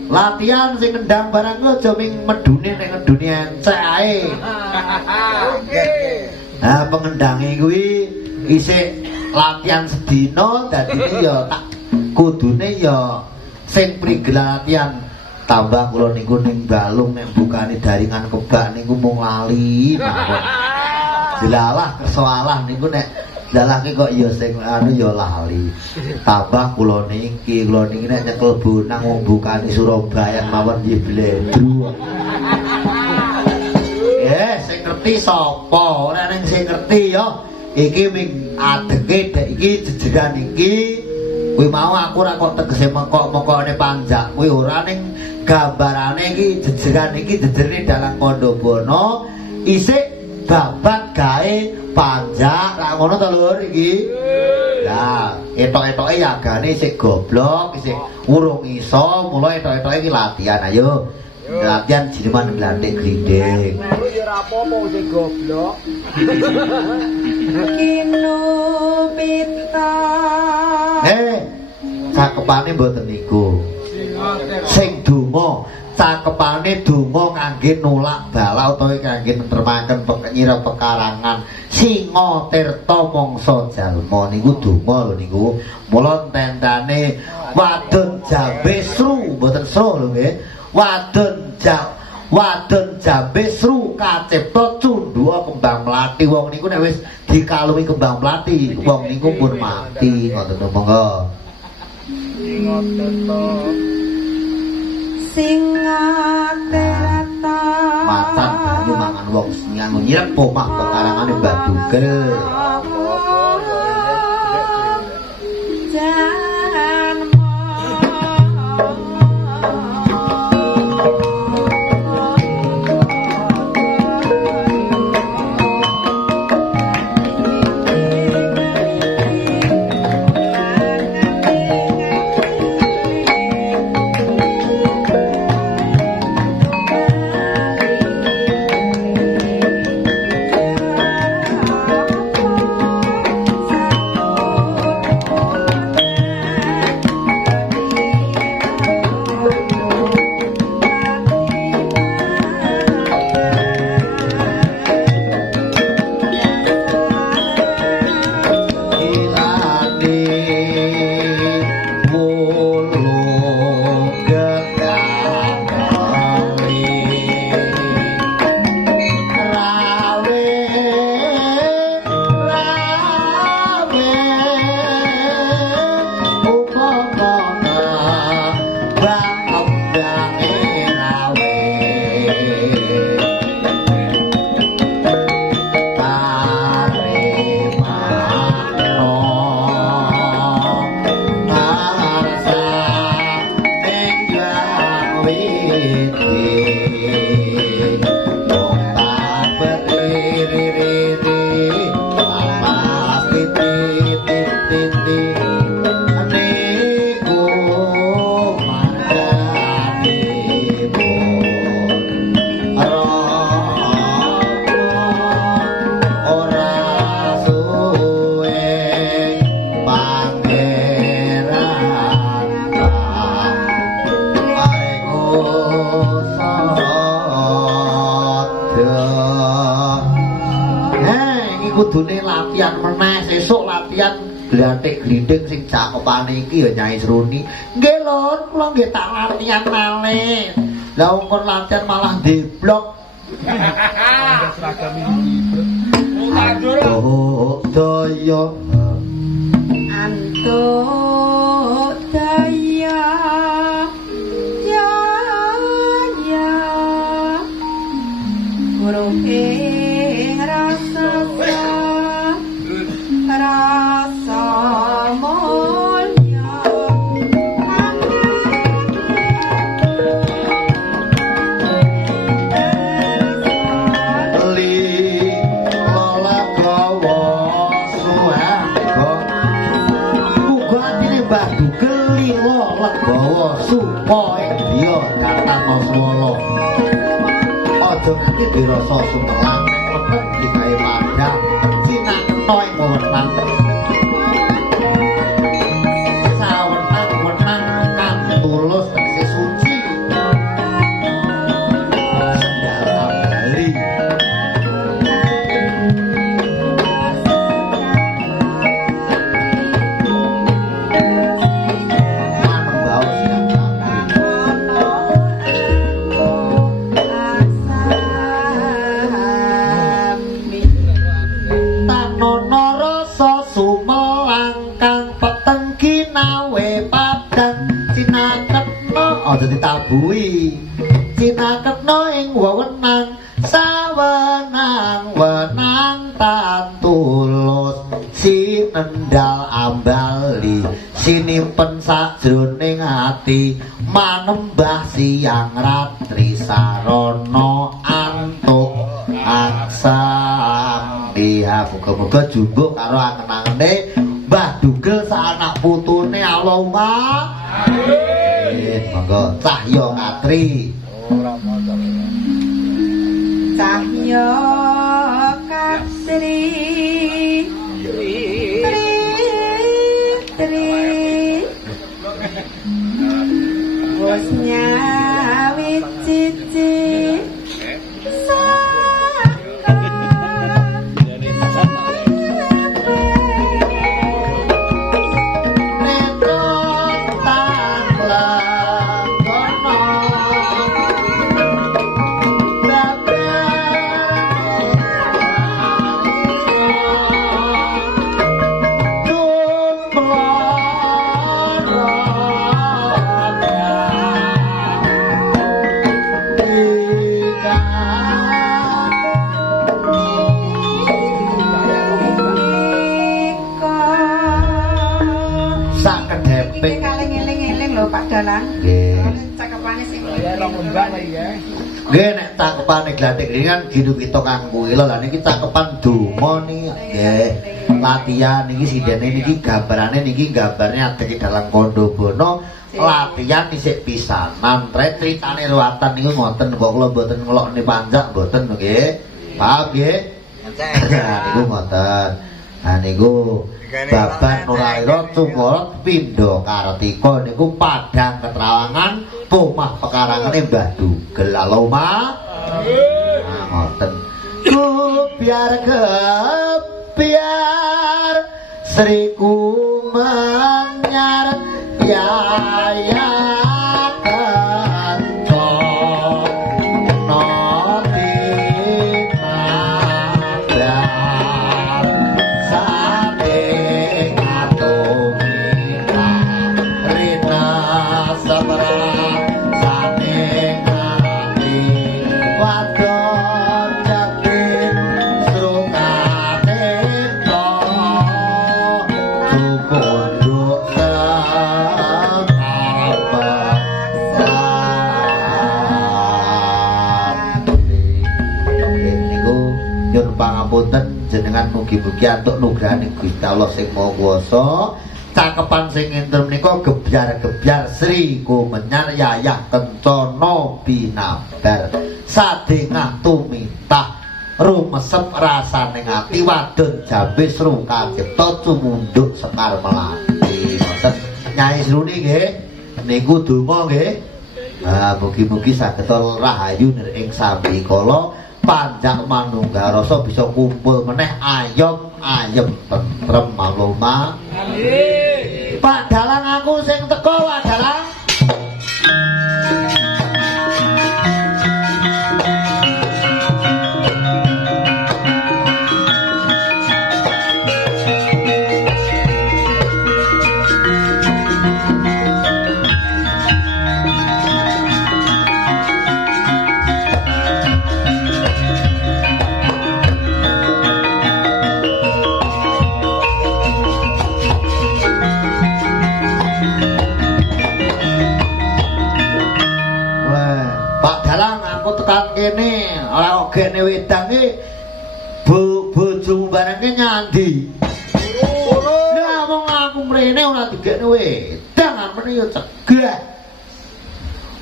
Latihan sing ngendang barang ku aja ming medune nek ngedune encek ae. Nah, pengendange kuwi isih latihan sedina dadine ya tak kudune ya sing prigel latihan tambah kula niku ning balung nek bukane daringan kebak niku mung lali mawon. Jelalah kesoalan niku nek lalaki kok ya sing anu ya lali. Tambah kula niki nek nyekel bonang wong bukane Surabaya mawon nggih bledru. Sing ngerti sapa? Ora ning sing ngerti ya. Iki ming adege dek iki jejeran iki. Kuwi mau aku ora kok tegese mengkok-mengkokne panjak. Kuwi ora ning gambarane iki jejeran iki jejerne dalang Kondobono isih babat gawe panjak ra ngono to, Lur iki. Lah, etok-etoke yagane isih goblok, isih urung iso, mula etok-etoke iki latihan. Ayo. Latihan jineman glantik glinding. Melu ya ora apa-apa sing goblok. Kino pita. Cakepane mboten niku. Sing donga cakepane donga kangge nolak bala utawa kangge nentremaken penyirep pekarangan Singatirta mangsa jalma niku donga lho niku. Mula tendane wadon jambesru mboten sro lho nggih. Wadon jambesru kacipta cundhuwa kembang mlathi. Wong niku nek wis dikalungi kembang mlathi wong niku pun mati. Ngoten to monggo. Singatirta macan banyu mangan wong nganggo nyirep omah pekarangane Mbak Dugel. latihan glathik-glithing sing cakepane iki ya Nyai Sruni. Nggih Lur, kula nggih tak latihan malih. Lah wong latihan malah deblok. Oh, daya. Antuk daya. Ya ya. Guru ing rasa rasa mulya. Supaya dia kata Maswala aja nganti dirasa sumelang lepet digawe padhang cinakno ing wewenang sawenang-wenang kang tulus tegese suci sendal bali aja ditabuhi cinaketno ing wewenang sawenang-wenang tantulus sinendal ambali sinimpen sajroning ati manembah siang ratri sarana antuk aksam dia muga-muga jumbo karo angen-angene Mbah Dugel sak anak putune Allahumma monggo Cahya Katri Cahya Katri wis nyawit cici cakepane sing nggih nek cakepane glathik iki kan hidup kita kang kuila lha niki cakepan donga niki nggih latihan niki sindene niki gambarane niki gambarne adek dalang Kondobono latihan isih pisanan critane ruwatan niku ngoten kok kula mboten ngelokne panjang mboten nggih paham nggih niku ngoten ha niku Babar Nuraira Cumorot Pindha Kartika niku padhang ketrawangan pomah pekarangane Mbah Dugel Allahumma amin ngoten ku biar Sri ku menyar ya jenengan mugi-mugi antuk nugrahaning Gusti Allah sing Maha Kuwasa cakepan sing enten menika gebyar-gebyar Sri Kumenyar Yayah Kencana Binabar sadengah tumitah rumesep rasaning ati wadon jambe sru kacipta cumundhuk Sekar Melati ngoten Nyai Sruni nggih niku donga nggih mugi-mugi saged rahayu ing sami kala panjang manunggal rasa bisa kumpul meneh ayom ayem tentrem maloma. Amin. Pak Dalang aku sing teko Pak Dalang. Tekan kene ora kok gene wedang iki bojomu barenge nyandi. Lah wong aku mrene ora digekne wedang arepne yo cegah.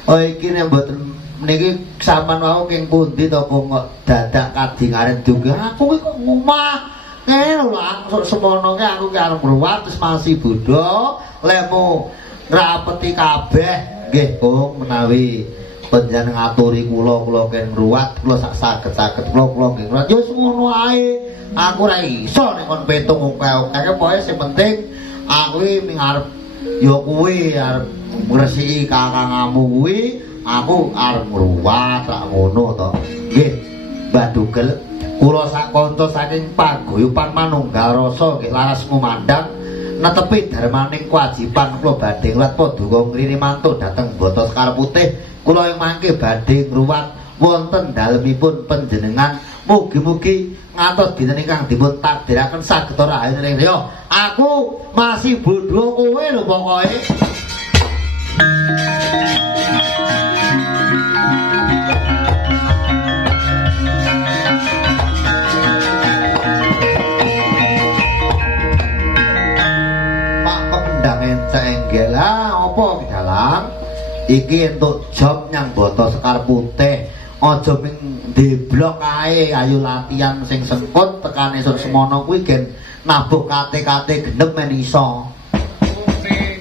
Oh iki nek mboten niki sampean wau king pundi to kok dadak kadingaren dunggah aku iki kok ngomah ngene lho langsung semono ki aku ki arep ngruwat terus masih bodho lemu ngrapeti kabeh nggih Kong menawi panjenengan ngaturi kula ken ngruwat kula sak saged-saged kula nggih ngruwat ya ngono ae aku ora iso nek kon petung oke-oke pokoke sing penting aku iki ngarep ya kuwi arep ngresiki kakangmu kuwi aku arep ngruwat sak ngono to nggih Mbah Dugel kula sak kanca saking paguyuban manunggal rasa nggih laras ngumandhang netepi darmaning kewajiban kula badhe ngruwat paduka ngriri mantuk dhateng Bata Sekar Putih. Kula ing mangke badhe ngruwat wonten dalemipun panjenengan mugi-mugi ngantos dinten ingkang dipun takdiraken saged rahayu ning riyo. Aku masih bodho kowe lho pokoke. Pak Pemendang Encek Enggel apa ki dalang? Iki entuk job nyang Bata Sekar Putih. Aja ming deblok ae ayo latihan sing sengkut tekan esuk semono kuwi gen nabuh kate-kate genep men iso.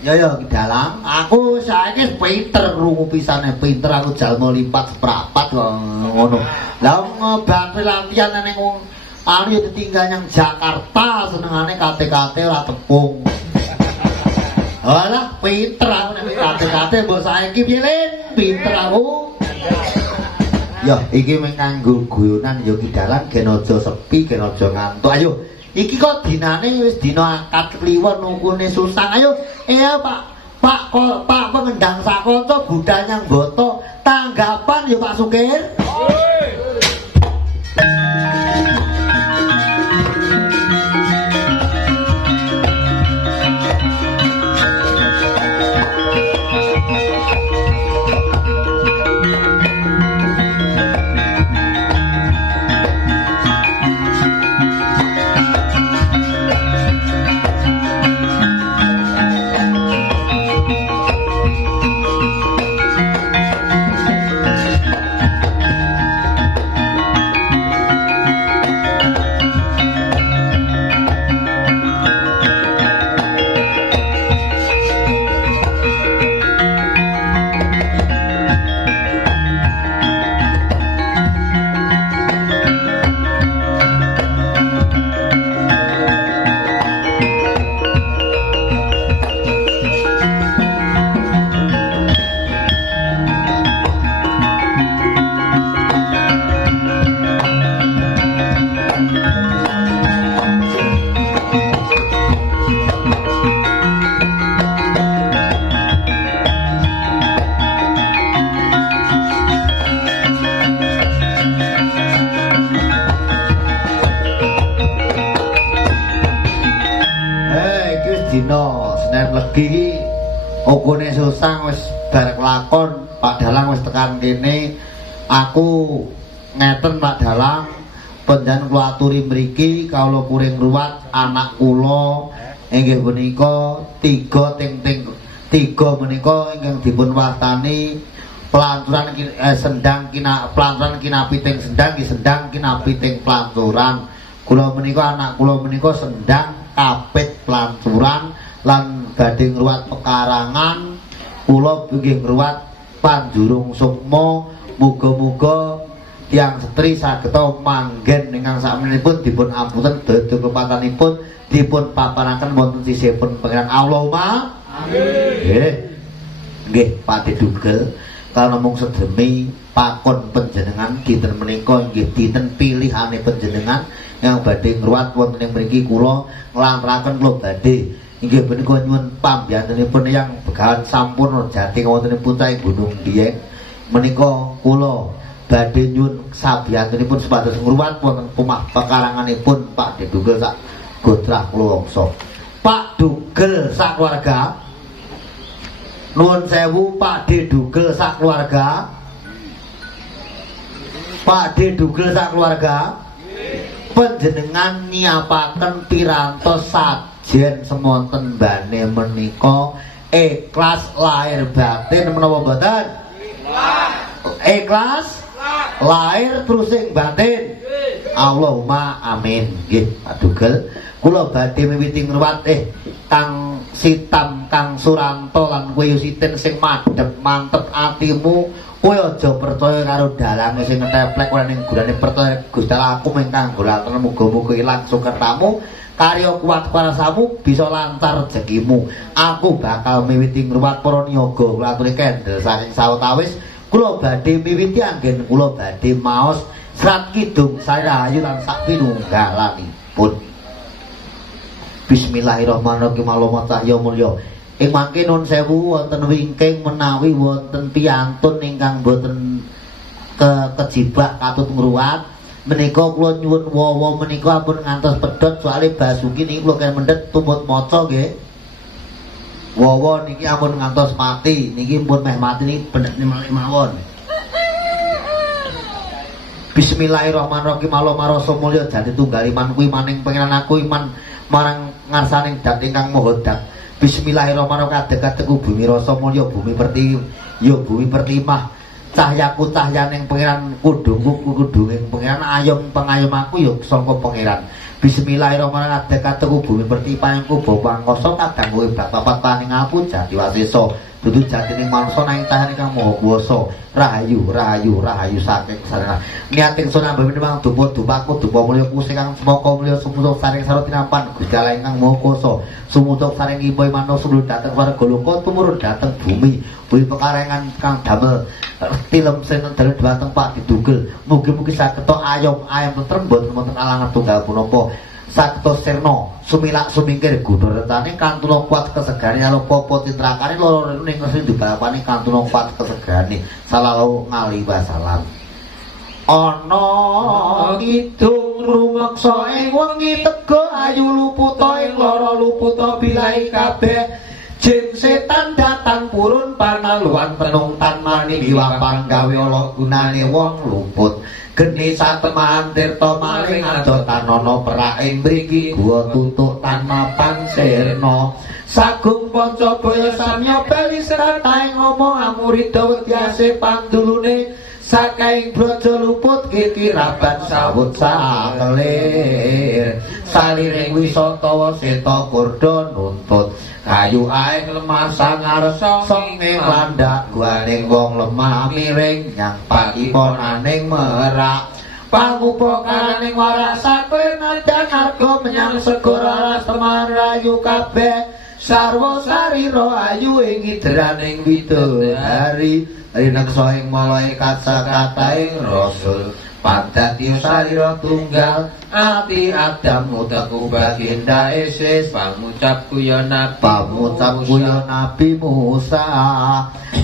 Ya ya Ki Dalang, aku saiki pinter krungu pisane pinter aku jalma lipat seprapat kok ngono. Lah ngebati latihan ning wong anu ditinggal nyang Jakarta senengane kate-kate ora tepung. Alah, pinter aku nek kate-kate mbok saiki piye Lin? Pinter aku. Ya, iki mung kanggo guyonan ya Ki Dalang gen aja sepi, gen aja ngantuk. Ayo, iki kok dinane wis dina akad kliwon nungkune susang. Ayo, Pak pengendang sakonco budal nyang Bata. Tanggapan ya Pak Sukir. Legi okone susang wis barek lakon Pak Dalang wis tekan kene aku ngeten Pak Dalang panjenengan kula aturi mriki kawula puring ngruwat anak kula inggih punika 3 menika ingkang dipun wastani pelanturan sendang pelanturan kinapiting sendang sendang kinapiting pelanturan kula menika anak kula menika sendang kapit pelanturan lan badhe ngruwat pekarangan kula inggih ngruwat Panjurung Sukma muga-muga tiyang setri sageta manggen ingkang sakmenipun dipun amputen daya kepatanipun dipun paparaken wonten sisihipun Pangeran Allahumma amin. Nggih Pakde Dugel kalau mung sedemi pakon panjenengan dinten menika nggih dinten pilihane panjenengan yang badhe ngruwat wonten ing mriki kula nglantaraken kula badhe inggih punika nyuwun pambiyantunipun yang Begawan sampurna jati wontenipun cahing Gunung Dieng menika kula badhe nyuwun sabiyantunipun supados ngruwat wonten omah pekaranganipun Pakde Dugel sak gotrah kula wangsa. Pak Dugel sakeluarga nuwun sewu Pakde Dugel sakeluarga. Pakde Dugel sakeluarga panjenengan nyiapaken pirantos sajen semonten bane menika ikhlas lahir batin menapa mboten? Ikhlas lahir terus ing batin. Allahumma amin. Nggih Pak Dugel kula badhe miwiti ngruwat Kang Sitam Kang Suranto lan kowe Yusitin sing madhep mantep atimu kowe aja percaya karo dalange sing ngeteplek ora ning gurane percaya Gusti Allah aku mengkang golaken muga-muga ilang sukertamu karya kuat kuasamu bisa lancar rezekimu aku bakal miwiti ngruwat para niaga kula aturi kendel saking sawetawis kula badhe miwiti anggen kula badhe maos Serat Kidung Sarahayu lan sak pinunggalanipun. Bismillahirrahmanirrahim. Allahumma cahya mulya ing mangke nun sewu wonten wingking menawi wonten piyantun ingkang boten kejibak katut ngruwat menika kula nyuwun wawa menika ampun ngantos pedhot soalé Basuki niki kula kan mendhet tumut maca nggih wawa niki ampun ngantos mati niki pun meh mati niki pendhet mawon. Bismillahirrahmanirrahim. Allahumma rasa mulya jati tunggal iman kuwi maning pengenan aku iman marang ngarsaning dat ingkang maha dat. Bismillahirrahmanirrahim. Kadek-kadekku bumi rasa mulya bumi perti ya bumi pertimah cahyaku cahyaning pangeran kudungku kudunging pangeran ayom pengayom aku ya saka pangeran. Bismillahirrahmanirrahim. Kadek-kadekku bumi pertipahku bawa angkasa kadang kowe bapak paning aku jati wasesa dudu jatining manungsa nang tahan ingkang maha kuwasa. Rahayu rahayu rahayu saking sarana niating sona mbami memang dupa dupaku dupa mulya kusing kang semaka mulya sumutuk saring sarwa tinampan Gusti Allah ingkang maha kuwasa sumutuk saring ipo manungsa suluh dhateng warga loka tumurun dhateng bumi bumi pekarengan kang damel tilem sinten dhateng Pakde Dugel mugi-mugi sageta ayom ayam tentrem boten wonten alangan tunggal punapa sageta sirna sumilak sumingkir gunur retane kantuna kuat kesegane karo popo citrakane loro ning ngesing dibalapane kantuna kuat kesegane sallallahu alaihi wasallam. Ana kidung rumeksa ing wengi tego ayu luputa ing lara luputa bilahi kabeh jin setan datang purun panaluan penungtan mani biwa panggawe ala gunane wong luput geni satemahan tirta maling adotan ana perak ing mriki guwa tutuk tan mapan sirna sagung pancabaya samya bali serataing ngomong amurida wedyase pandulune sakaing braja luput kikiraban sawut sakelir saliring wisata seta kurda nuntut kayu aing lemah sangarsa senging landak guaning wong lemah miring nyang pakiponaning merak pangupokaraning waras saklir nadang arga menyang segara ras teman rayu kabeh sarwa sarira ayu ing idraning widodari rineksa ing malaikat sakataing rasul padati sarira tunggal ati adam utaku baginda Isis pamucapku ya Nabi Musa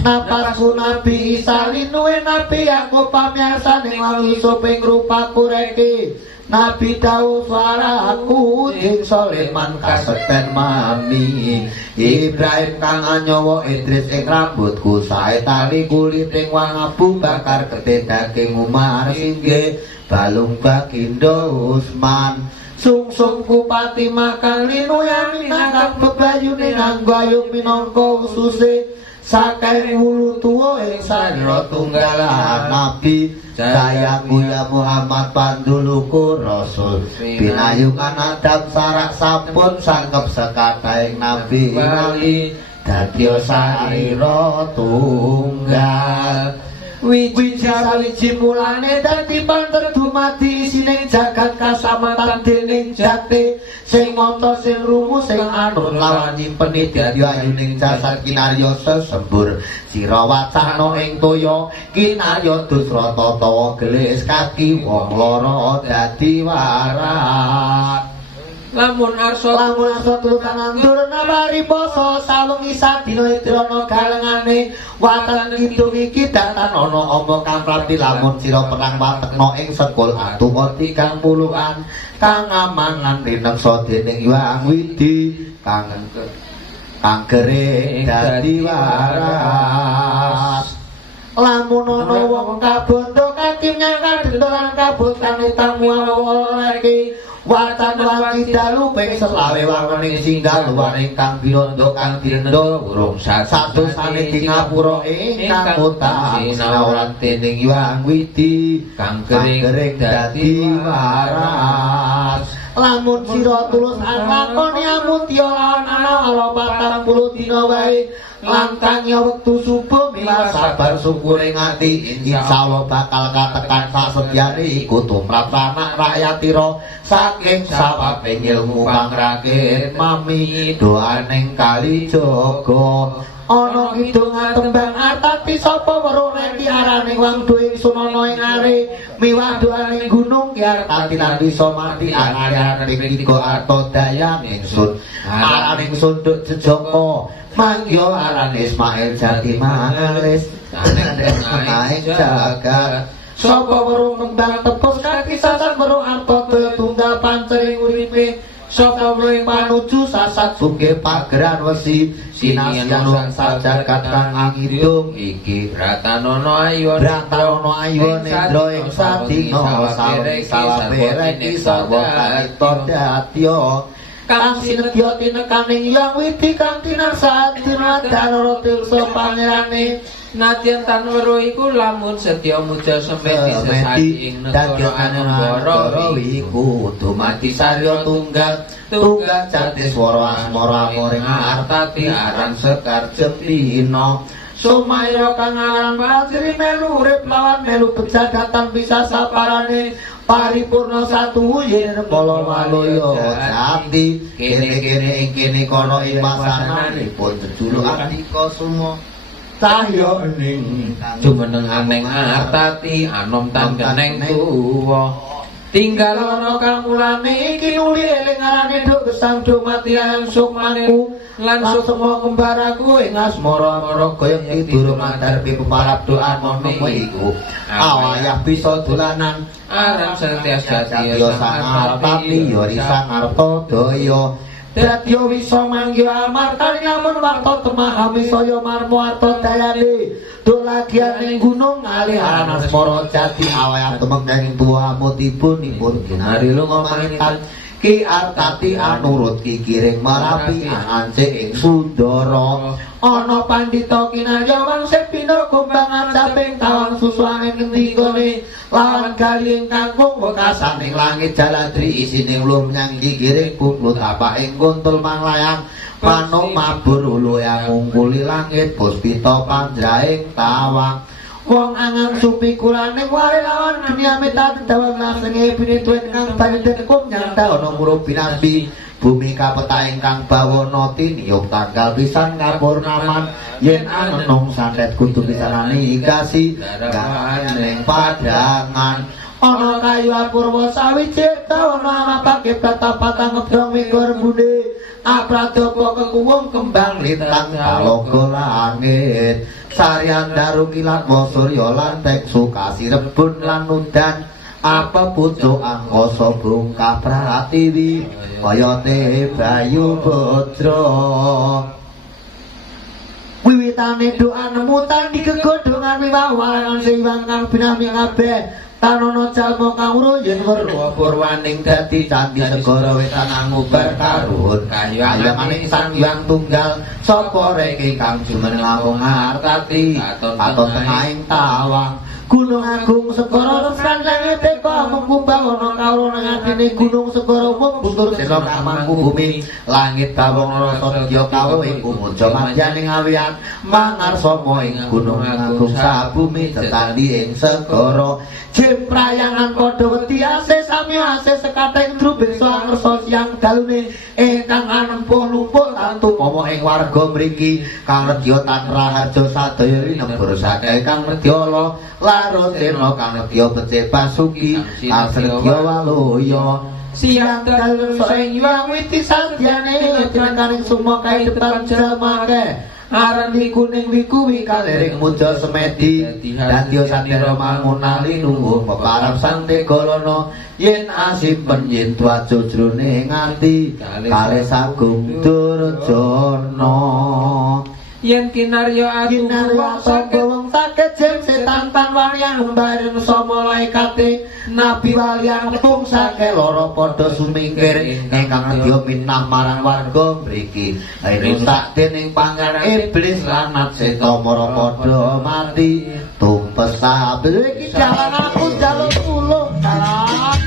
napasku Nabi Isa linuwe Nabi aku pamiarsaning manusa ping rupaku reki Nabi Daud suaraku jing Soleman kasekten mami Ibrahim kang anyawa Idris ing rambutku sae tali kulit ing wang Abu Bakar getih daging Umar inggih balung baginda Usman sungsungku Fatimah kang linuyani nangkap bebayune nganggo ayu minangka ususe saking wulu tuwa ing sarira tunggalan Nabi sayaku ya Muhammad panduluku Rasul pinayungan adab sarak sampun sangkep sekataing Nabi wali dadya sarira tunggal wiji sawiji mulane dadi panter dumadi isining jagat kasamatan dening jati sing mata sing rumu sing anut lawan nyimpen dadi ayuning jasad kinarya sesembur sira wacana ing toya kinarya dusrata tawa gelis kaki wong lara dadi waras lamun arsa tulutan andur nabari poso sawengi sadina idrana galengane watan kidung iki datan ana ombo kang prati lamun sira perang watekno ing sekul atumati kang puluhan kang amangan rineksa dening Hyang Widi kang kering dadi waras lamun ana wong kabondo kaki nyangkal dendolan kabutan utamu awake watan wangi dalu ping selawe wangening singgal luar ingkang birondo kang direndo urung satu sane di ngapura ingkang utang sinauran dening Hyang Widi kang kering dadi waras lamun sira tulus lakoni amutya lawan ana 40 dina wae langkangnya wektu subuh mila sabar syukuring ati insyaallah bakal katekan sasedyane iku tumrap anak rakyatira saking sawabing ilmu kang rakit mami doaning Kalijaga ana kidung tembang artati sapa weruh nek diarani wang duwe sunana ing are miwah doaning gunung ki artati lan bisa mati arane tiga arta dayang ingsun arane sunduk jejaka mangyo arane Ismail Jati Mangalis naik jagat sapa weruh kembang tepus kaki sasat weruh arta daya tunggal pancering uripe sapa weruh panuju sasat sungge pageran wesi sinasian sajagat kang angidung iki Ratanono ayon nendra ing sadina sawerek sawa kalita datya kang sinedya tinekaning Hyang Widi kang tinarsat dinadara tirsa pangerane nadyan tan weruh iku lamun setya muja semeti sesati ing negara Anegara iku dumadi sarya tunggal Jatiswara asmara moring artati aran Sekar Jepina Sumaya kang aran Basri melu urip lawan melu pejagatan bisa saparane paripurna satu yen kala waloya jati kene-kene ing kene kono ing pasanganipun jejuluk Andika Suma cahya ning jumeneng aneng artati anom tanggeneng tuwa tinggal ana kang mulane iki nuli eling arane Duk Gesang Dumati Ayang Sukmaku lan semua kembaraku ing asmara goyong tidur mandarpi peparap doa mono iku awayah bisa dolanan aran senantiasa daya sang artati ya risang arta daya dadya wisa mangyo amartani lamun warta temahami saya marmo arta dayane dolagian ing gunung ngalih aran asmara jati awayah temengking tuwa mutipun kinari lunga mangitan Ki Artati anurut kikiring marapi ancik ing Sundara ana pandhita kinarya wangsih pindha kumbangan saping tawang susuane ngendikane lawan kali ingkang mung wekasaning langit jaladri isining lur menyang kikiring punut apa ing kuntul manglayang manuk mabur ulu yang ngungkuli langit puspita pandraing tawang wong angang supikulane wari lawan dunia metan dawang nasenge pinituin kang paniten kum nyanta ana muro binasi bumi kapeta ingkang bawana tiniyuk tanggal pisan kapurnaman yen anenung santet kudu pisanani ikasi gawaning padangan ana kayu apurwa sawiji taun ana pake patapatang ngebrong minggur bune apradapa kekuwung kembang lintang kaloga langit sarian daru kilat surya lan tek sukasi rebun lan udan apa pucuk angkasa bungkah pratiwi kayate bayu putra wiwitane doa nemutan digegodhongan wiwawalan siwang kang binami kabeh tanono jalma kang yen weruh purwaning dadi candi segara wetan angubar karun kayamaning sang hyang tunggal sapa reke kang jumeneng langkung artati aton tengahing tawang Gunung Agung Segara Sandhange teka mengkumbang ana kawula nang atine Gunung Segara mbutur sesa kamangku bumi langit bawang rasa dia kawula iku muja madyaning awian mangarsa ing Gunung Agung sabumi tetandi ing segara jemprayangan padha wedi asih sami asih sekating drubing ngersa siang dalune ingkang anempuh lumpuk tantu mama ing warga mriki kang redya tan raharja sadaya linembur saking kang medyala larut sena kang nedya becik basuki kang sedya waluya siang dalem sing yuang witi sadyane tinakaning sumo kae depan jamake aran kuning kuwi kaliring muja semedi dadi satira mangunali nunggu peparang sante golono yen asipen yen tuajo jroning ati kale sagung durjana yen kinarya atu wong sakit jem setan tan walian bareng sama malaikate nabi walian pung sake loro padha sumingkir ingkang nedya minah marang warga mriki rusak dening pangeran iblis lanat seta mara padha mati tumpes sabil iki jalan aku jaluk tulung dalan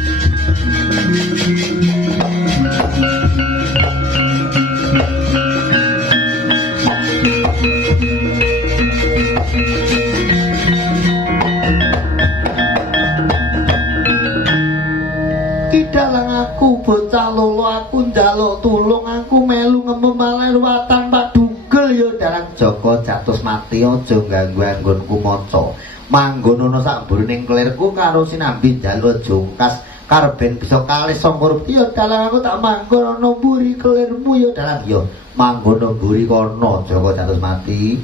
dalang aku bocah lolo aku njaluk tulung aku melu ngememalah ruwatan padugel ya dalang Joko jatus mati aja ganggu anggonku maca manggon ana sak mburining klirku karo sinambi njaluk jungkas karben bisa kalih sanggurup ya dalang aku tak manggon ana mburi klirmu ya dalang ya manggon ana mburi kono Joko jatus mati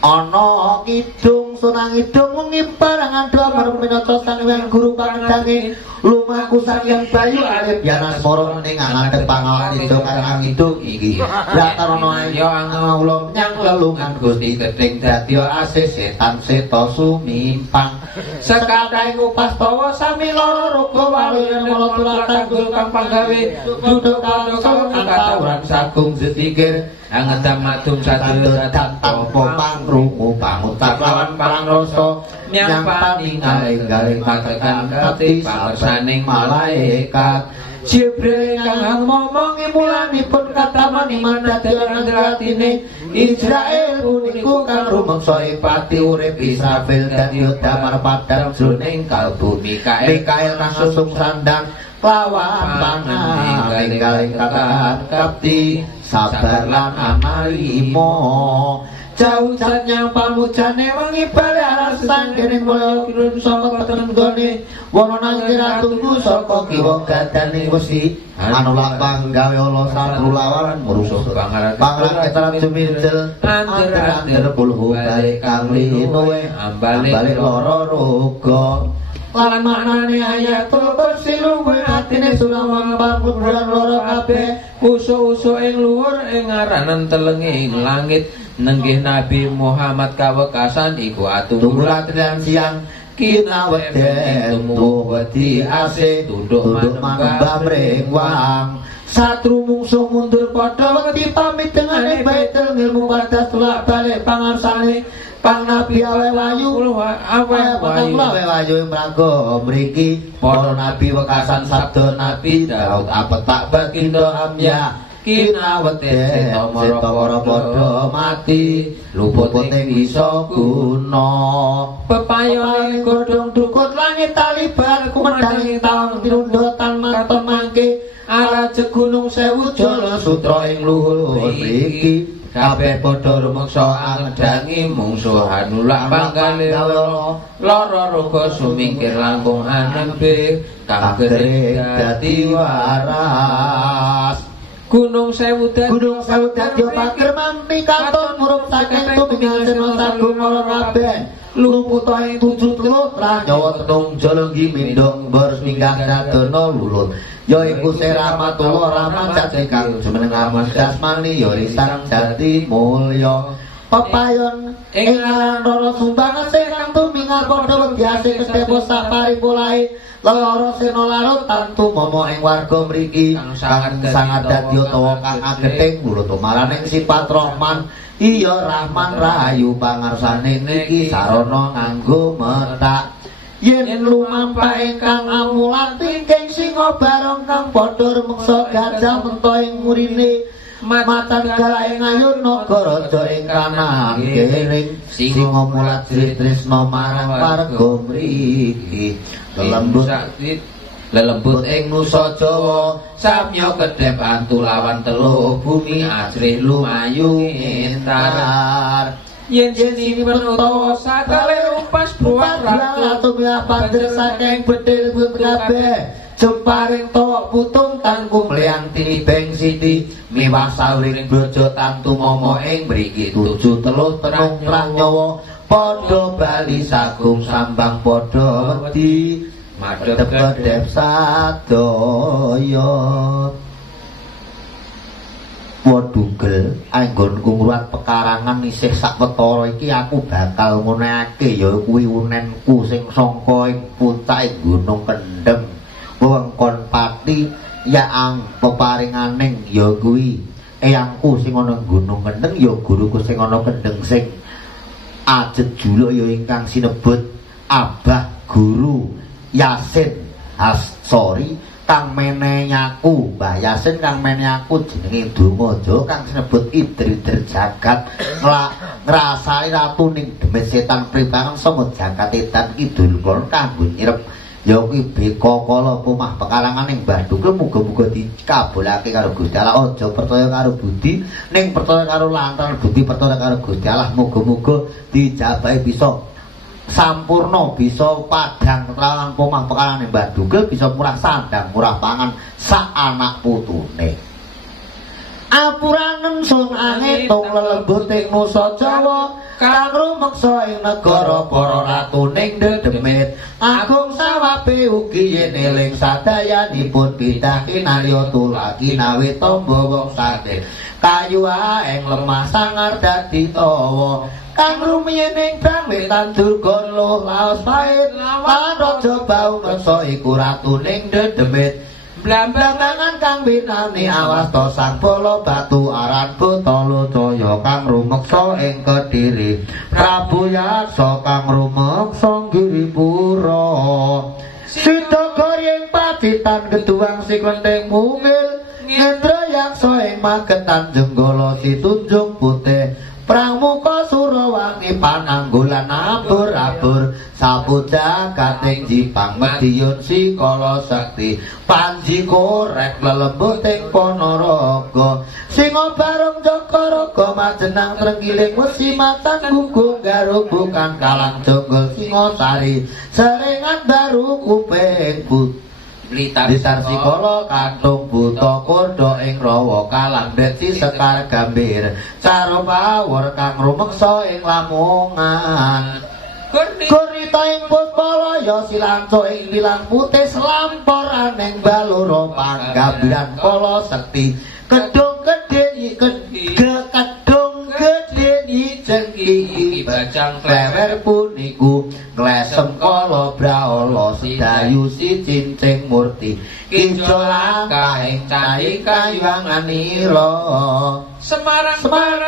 ana kidung sunang idung wengi parangan doa marang minaca sang hyang guru pandange lumaku sang hyang bayu arep yanas mara ning ngadeg pangawan idung karang idung iki ratarono ayo angula nyang lelungan Gusti Gedhing dadi asih setan seta sumimpang sekadaing upas bawa sami lara ruga waluyan mula tulah tanggul kang panggawe duduk karo kawuran sagung setikir angedam madum sadaya tanpa pangkrungu pangutak lawan pangrasa nyang paningaling-galing patekan kati pamersaning malaikat Jibril kang ngomongi mulanipun katamani mandhatan ratine Israel puniku kang rumangsa pati urip Israfil dadi damar padang jroning kalbu Mikael kang susung sandang lawan pangaling-galing katakan kapti sabar lan amalimo jauh jatnya pamujane wengi bali arasan dening mulya kirun saka tetenggone wono nang kira tunggu saka kiwa gadane wesi anu lapang gawe ala satru lawan murusuh pangaran keteran jumirjel antir-antir pulhu balik kang linuwe ambalik lara ruga lan maknane ayatul kursi luwih atine surawang pangkuburan loro kabeh usuk-usuk ing luhur ing aranan telenge ing langit nenggih Nabi Muhammad kawekasan iku atunggul atrian siang kita weden tumuh wedi asih duduk manembah mrewang satru mungsuh mundur padha wedi pamit dengan baitul ngilmu wadas tulak balik pangarsane Pang Nabi awe wayu mrangga mriki para nabi wekasan sabda Nabi Daud apetak bagindo amya kinawete seta para padha mati luput ing bisa guna pepayone godhong dukut langit talibar kumendhang taun dirundha tan maton mangke arah gunung sewu jala sutra ing luhur mriki kabeh padha rumangsa angedhangi mungsuhan ulak panggale lara ruga sumingkir langkung anembe kagere dadi waras Gunung Sewu dadi pakir mampi katon murup saking tumingal sena sagung ora kabeh lumut ing tujuh teluk Ranyawa tenung jalenggi mindong bers minggah dadana lulut ya iku Seramatullah Rahman jati kang jumeneng amas jasmani ya risang jati mulya pepayon ing aran rara sumbang sing kang tumingal padha wedi asih ketepo sapari polahe Lelara sena larut tantu momo ing warga mriki kang sangat dadi utawa kang ageting kula tumaraning sifat Rahman iya Rahman rahayu pangarsane niki sarana nganggo metak yen lumampah ingkang amulan tingking singa bareng kang padha rumeksa gajah mento ing murine matan galaing ayun nagaraja ing kanan kering singa mulat tresna marang warga mriki lelembut ing nusa Jawa samya kedhep antulawan teluh bumi ajrih lumayu entar yen sinipun utawa sakale umpas buat ratu milah panjer saking bedhil kabeh jemparing tawak putung tangku mleyang tinibeng siti miwah sauring brojo tantu momo ing mriki tujuh teluh tenung pranyawa padha bali sagung sambang padha wedi madhep-madhep sadaya Wadugel anggonku ngruwat pekarangan isih sawetara iki aku bakal ngunekake ya kuwi unenku sing sangka ing puncake Gunung Kendheng wewengkon Pati yaang peparinganing ya kuwi eyangku sing ana Gunung Kendheng ya guruku sing ana Kendheng sing ajet juluk ya ingkang sinebut Abah Guru Yasin Asori kang menehi aku Mbah Yasin kang menehi aku jenenge Dumaja kang sinebut Idridr Jagat ngrasani ratu ning demit setan pripangan sanga jagat edan kidul kulon kanggo nyirep ya kuwi beka kala omah pekarangan ning Mbah Dugel muga-muga dikabulake karo Gusti Allah aja percaya karo budi ning percaya karo lantaran budi percaya karo Gusti Allah muga-muga dijabahi bisa sampurna bisa padhang kelawan omah pekarangan Mbah Dugel bisa murah sandang murah pangan sak anak putune apuranen sun angetung lelembut ing nusa Jawa kang rumeksa ing negara para ratu ning dedemit agung sawabe ugi yen eling sadayanipun pitahi narya tulaki nawi tamba wong sate kayu ing lemah sangar dadi tawa kang rumiyin ing bangwe tandur kono laos pait lawan raja bau meksa iku ratu ning dedemit Blambangan kang binani awas to sang bala batu aran Batala Jaya kang rumeksa ing Kediri Prabu Yaksa kang rumeksa Giripura Sidagari ing Pacitan Geduang si Klenthing Mungil Ngendra Yaksa ing Magetan Jenggala Situnjung Putih Pramuka Surawangi pananggolan abur-abur sapu jagat ing Jipang Madiun Sikala Sekti Panji korek lelembut ing Ponorogo Singa bareng Jagaraga majenang trenggiling wesi matang gunggung garuk bukan kalang jonggol Singasari seringan baru kuping Blitar Sikala Kantung Buta Kurda ing Rawa Kalang Desi Sekar Gambir Carapawur kang rumeksa ing Lamongan Gurita ing Puspalaya Silanco ing Wilang Putih Selamporan ing Balura Panggambiran Kala Sekti Kedung Gedhe Kedung Gedhe Jengki Bajang Klewer puniku Glesem Kala Brahala Sedayu si Cincing Murti Kinjo langkah ing Candi Kayuanganira Semarang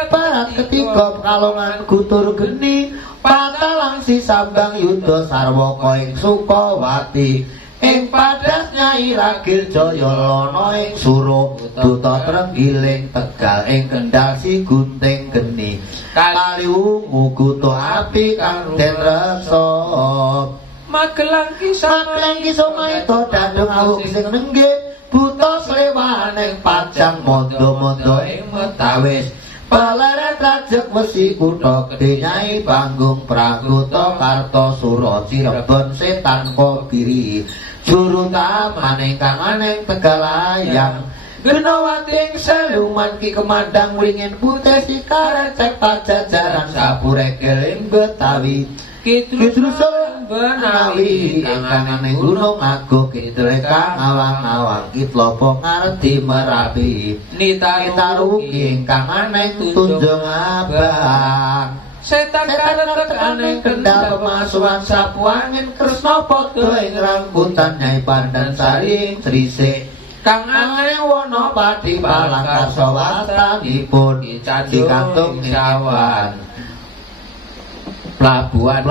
Barat ketiga Pekalongan Gutur Geni Patalang si Sambang Yuda Sarwaka ing Sukawati ing Padas Nyai Ragil Jaya Lono ing Suro Duta Trenggiling Tegal ing Kendal si Gunting Geni Kali Ungu Kuto Api kang den reksa Magelang kisah maita dandung awuk sing nenggih buta slewaning pajang mondo-mondo ing Metawis Peleret rajek wesi kutha gedhe Nyai Panggung Prakuta Kartosura Cirebon Setan Kobiri Juru taman ingkang aneng Tegalayang Genawating seluman ki kemandang wringin putih si karecek pajajaran sapurekel ing Betawi Kitrusul Benawi ingkang aneng Gunung Agung kidul kang awang-awang kitlopo ngarti Merapi Nitarugi ingkang aneng Tunjung Abang setan karetek aneh kendal pemasuhan sapu angin Kresna padha ing rangkutan Nyai Pandan Sari Trisik kang angin wana pati palangkarsa wastanipun dicantum sawan Pelabuhan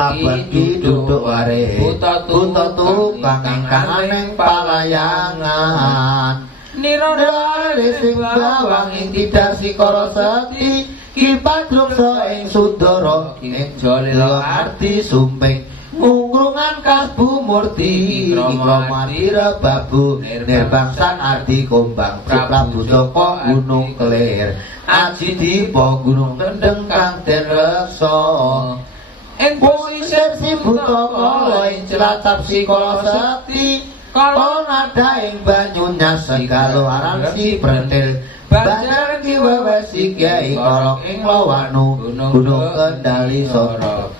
ki duduk ware buta tukang ingkang aneng palayangan Nira sing bawang ing tidar sikara sekti ki padruksa ing sudara ing jalila arti sumping ngungrungan kasbu murti ikramati rebabu nirbangsan arti kombang Prabu Joko gunung kelir aji dipo gunung kendeng kang den reksa ing posisir si buta kala ing Cilacap sikala sekti kala nada ing banyunya segala aran si prentil banjar kiwewesi kiai korok ing lawanu gunung kendali soro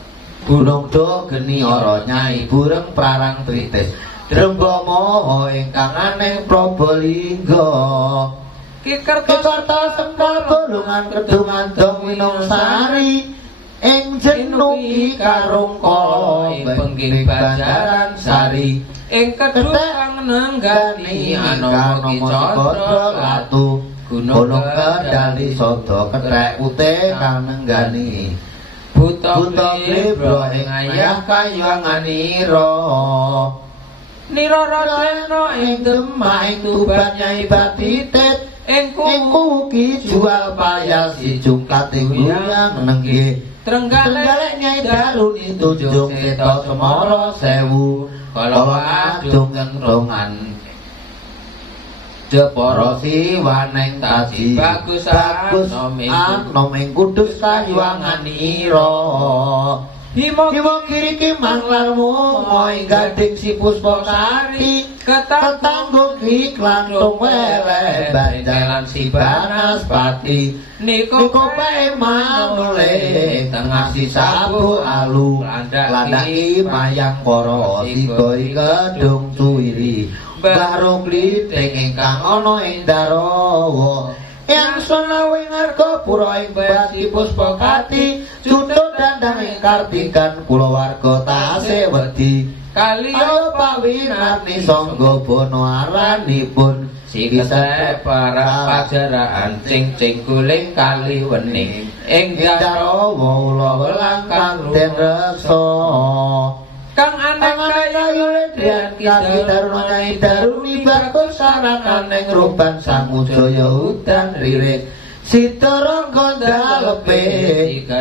gunung do geni ora Nyai bureng prarang tritis dremba moho ingkang aneh Probolinggo Kikerta sempal golongan kedungan dong minung sari ing jenuhi karung kala ing pengging Banjaran Sari ing kedukang nenggani anama Kicandra Latu gunung kendali sada kethek putih kang nenggani buta klebro ing ayah kayuanganira Nira Rajana ing Demak ing Tuban Nyai Batitit ing kuki jual payah si jungkat ing guyang nenggih Trenggalek Nyai Daruni tunjung seta semara sewu kala adung kentrongan Jepara siwaneng taji bagus anom ing kudus kayuanganira Himo kiri kimang larmu moing gading si Puspasari ketanggung iklan tumwele banjalan si Banaspati Niko pae mangle tengah si sabu alu landaki mayang koro sigoi gedung cuwiri baru kliting ingkang ana ing Darawa yang sonawi ngarga pura ing basi Puspakati cutut dandang ing kartikan kula warga tasih wedi kaliya pawinarni sangga bono aranipun sikesep para pajaraan cing guling kali wening ing Darawa ula welang kang den reksa kang anak kayu ledrian kaki daruna Nyai Daruni bagus sarakan ing ruban Samujaya udan ririk Sitoronggo dalepe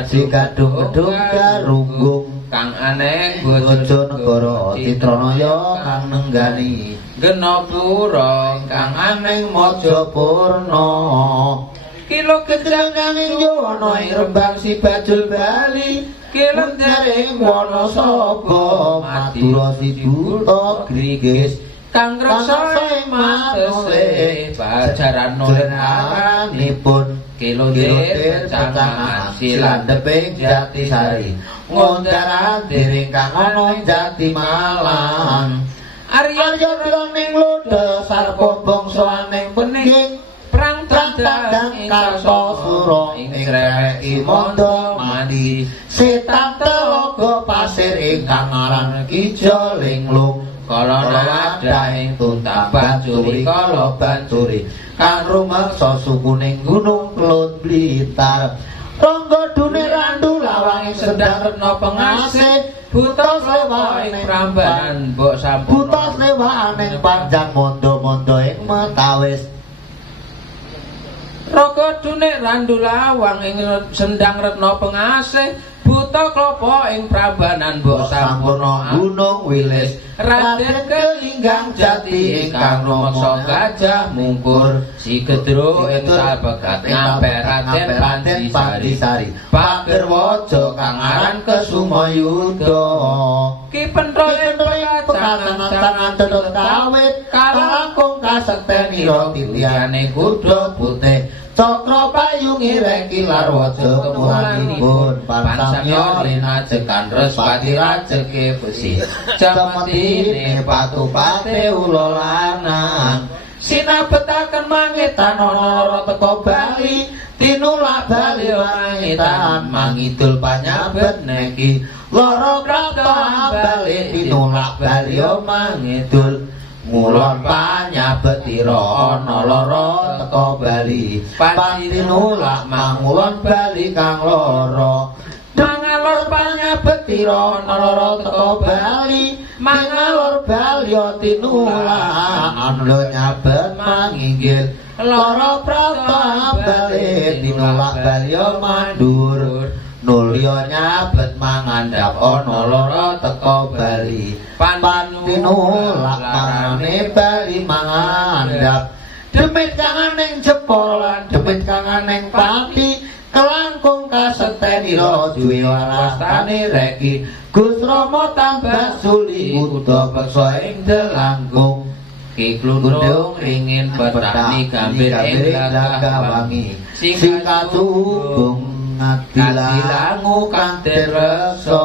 sigadung-gedung garunggung kang aneh bojo negara Citranaya kang nenggani Genopura kang aneh Mojopurna kilo kejrangang ing Yowana ing Rembang si Bajul Bali kilender ing Wonosobo Madura si Buta Grigis kang reksa ing Matese pajaran nolen aranipun kilodir pecangan silandeping Jatisari ngondaran dering kang ana ing Jatimalang Arya ning lodha sarpa bangsa aning pening prang tandang ing Kartosura ing reweki mondo mandi setan telogo pasir ingkang aran Kijo Linglung kala wadah ing Tuntang Bancuri kala Bancuri kang rumeksa sukuning Gunung Kelut Blitar Rangga Dune Randu lawang ing Sendang Retna Pengasih buta slewa ing Prambanan mbok sampun buta slewa ing Panjang mondo-mondo ing Metawis Rangga Dune Randu lawang ing Sendang Retna Pengasih buta klopo ing Prambanan mbok sampurna Gunung Wilis Raden Kelinggang Jati ingkang rumeksa Gajah Mungkur si Gedro ing Salbegat ngamper Raden Pandisari Pakirwaja kang aran Kesumayuda Ki Penthra ing tangan tetep kawit kalangkung kasektenira titiane kuda putih Cakra payungi reki larwaja kemuhanipun pansamya rinajekan respati rajeke besi cemetine patupate ula lanang sinabetaken mangetan ana teka Bali tinulak bali mangitan mangidul panyabet neki loro kraton bali tinulak bali mangidul ngulon panyabetira ana lara teka bali pantinulak mangulon bali kang lara mangalor panyabetira ana lara teka bali mangalor bali tinulak ana nyabet manginggil lara prata bali tinulak bali mandur nulya nyabet mangandhap ana lara teka bali pantinulak mangane bali mangandhap demit kanganing jepolan demit kanganing pati kelangkung kasetenira duwe warastane reki Gus Rama tambah suli kuda beksa ing delangkung Ki Klundung ringin petani gambir ing Lagawangi sing katubung ngadilangu kang direksa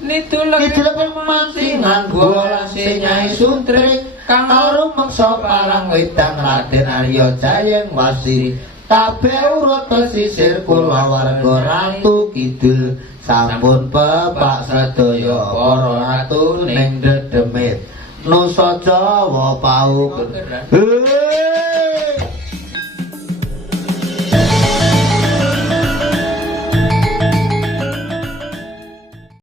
nitulek pemancingan bola senyai suntrik kang rumangsa parang wedang Raden Arya Jayeng Wasiri kabeh urut pesisir kula warga Ratu Kidul sampun pepak sedaya para ratu ning dedemit Nusa Jawa pauken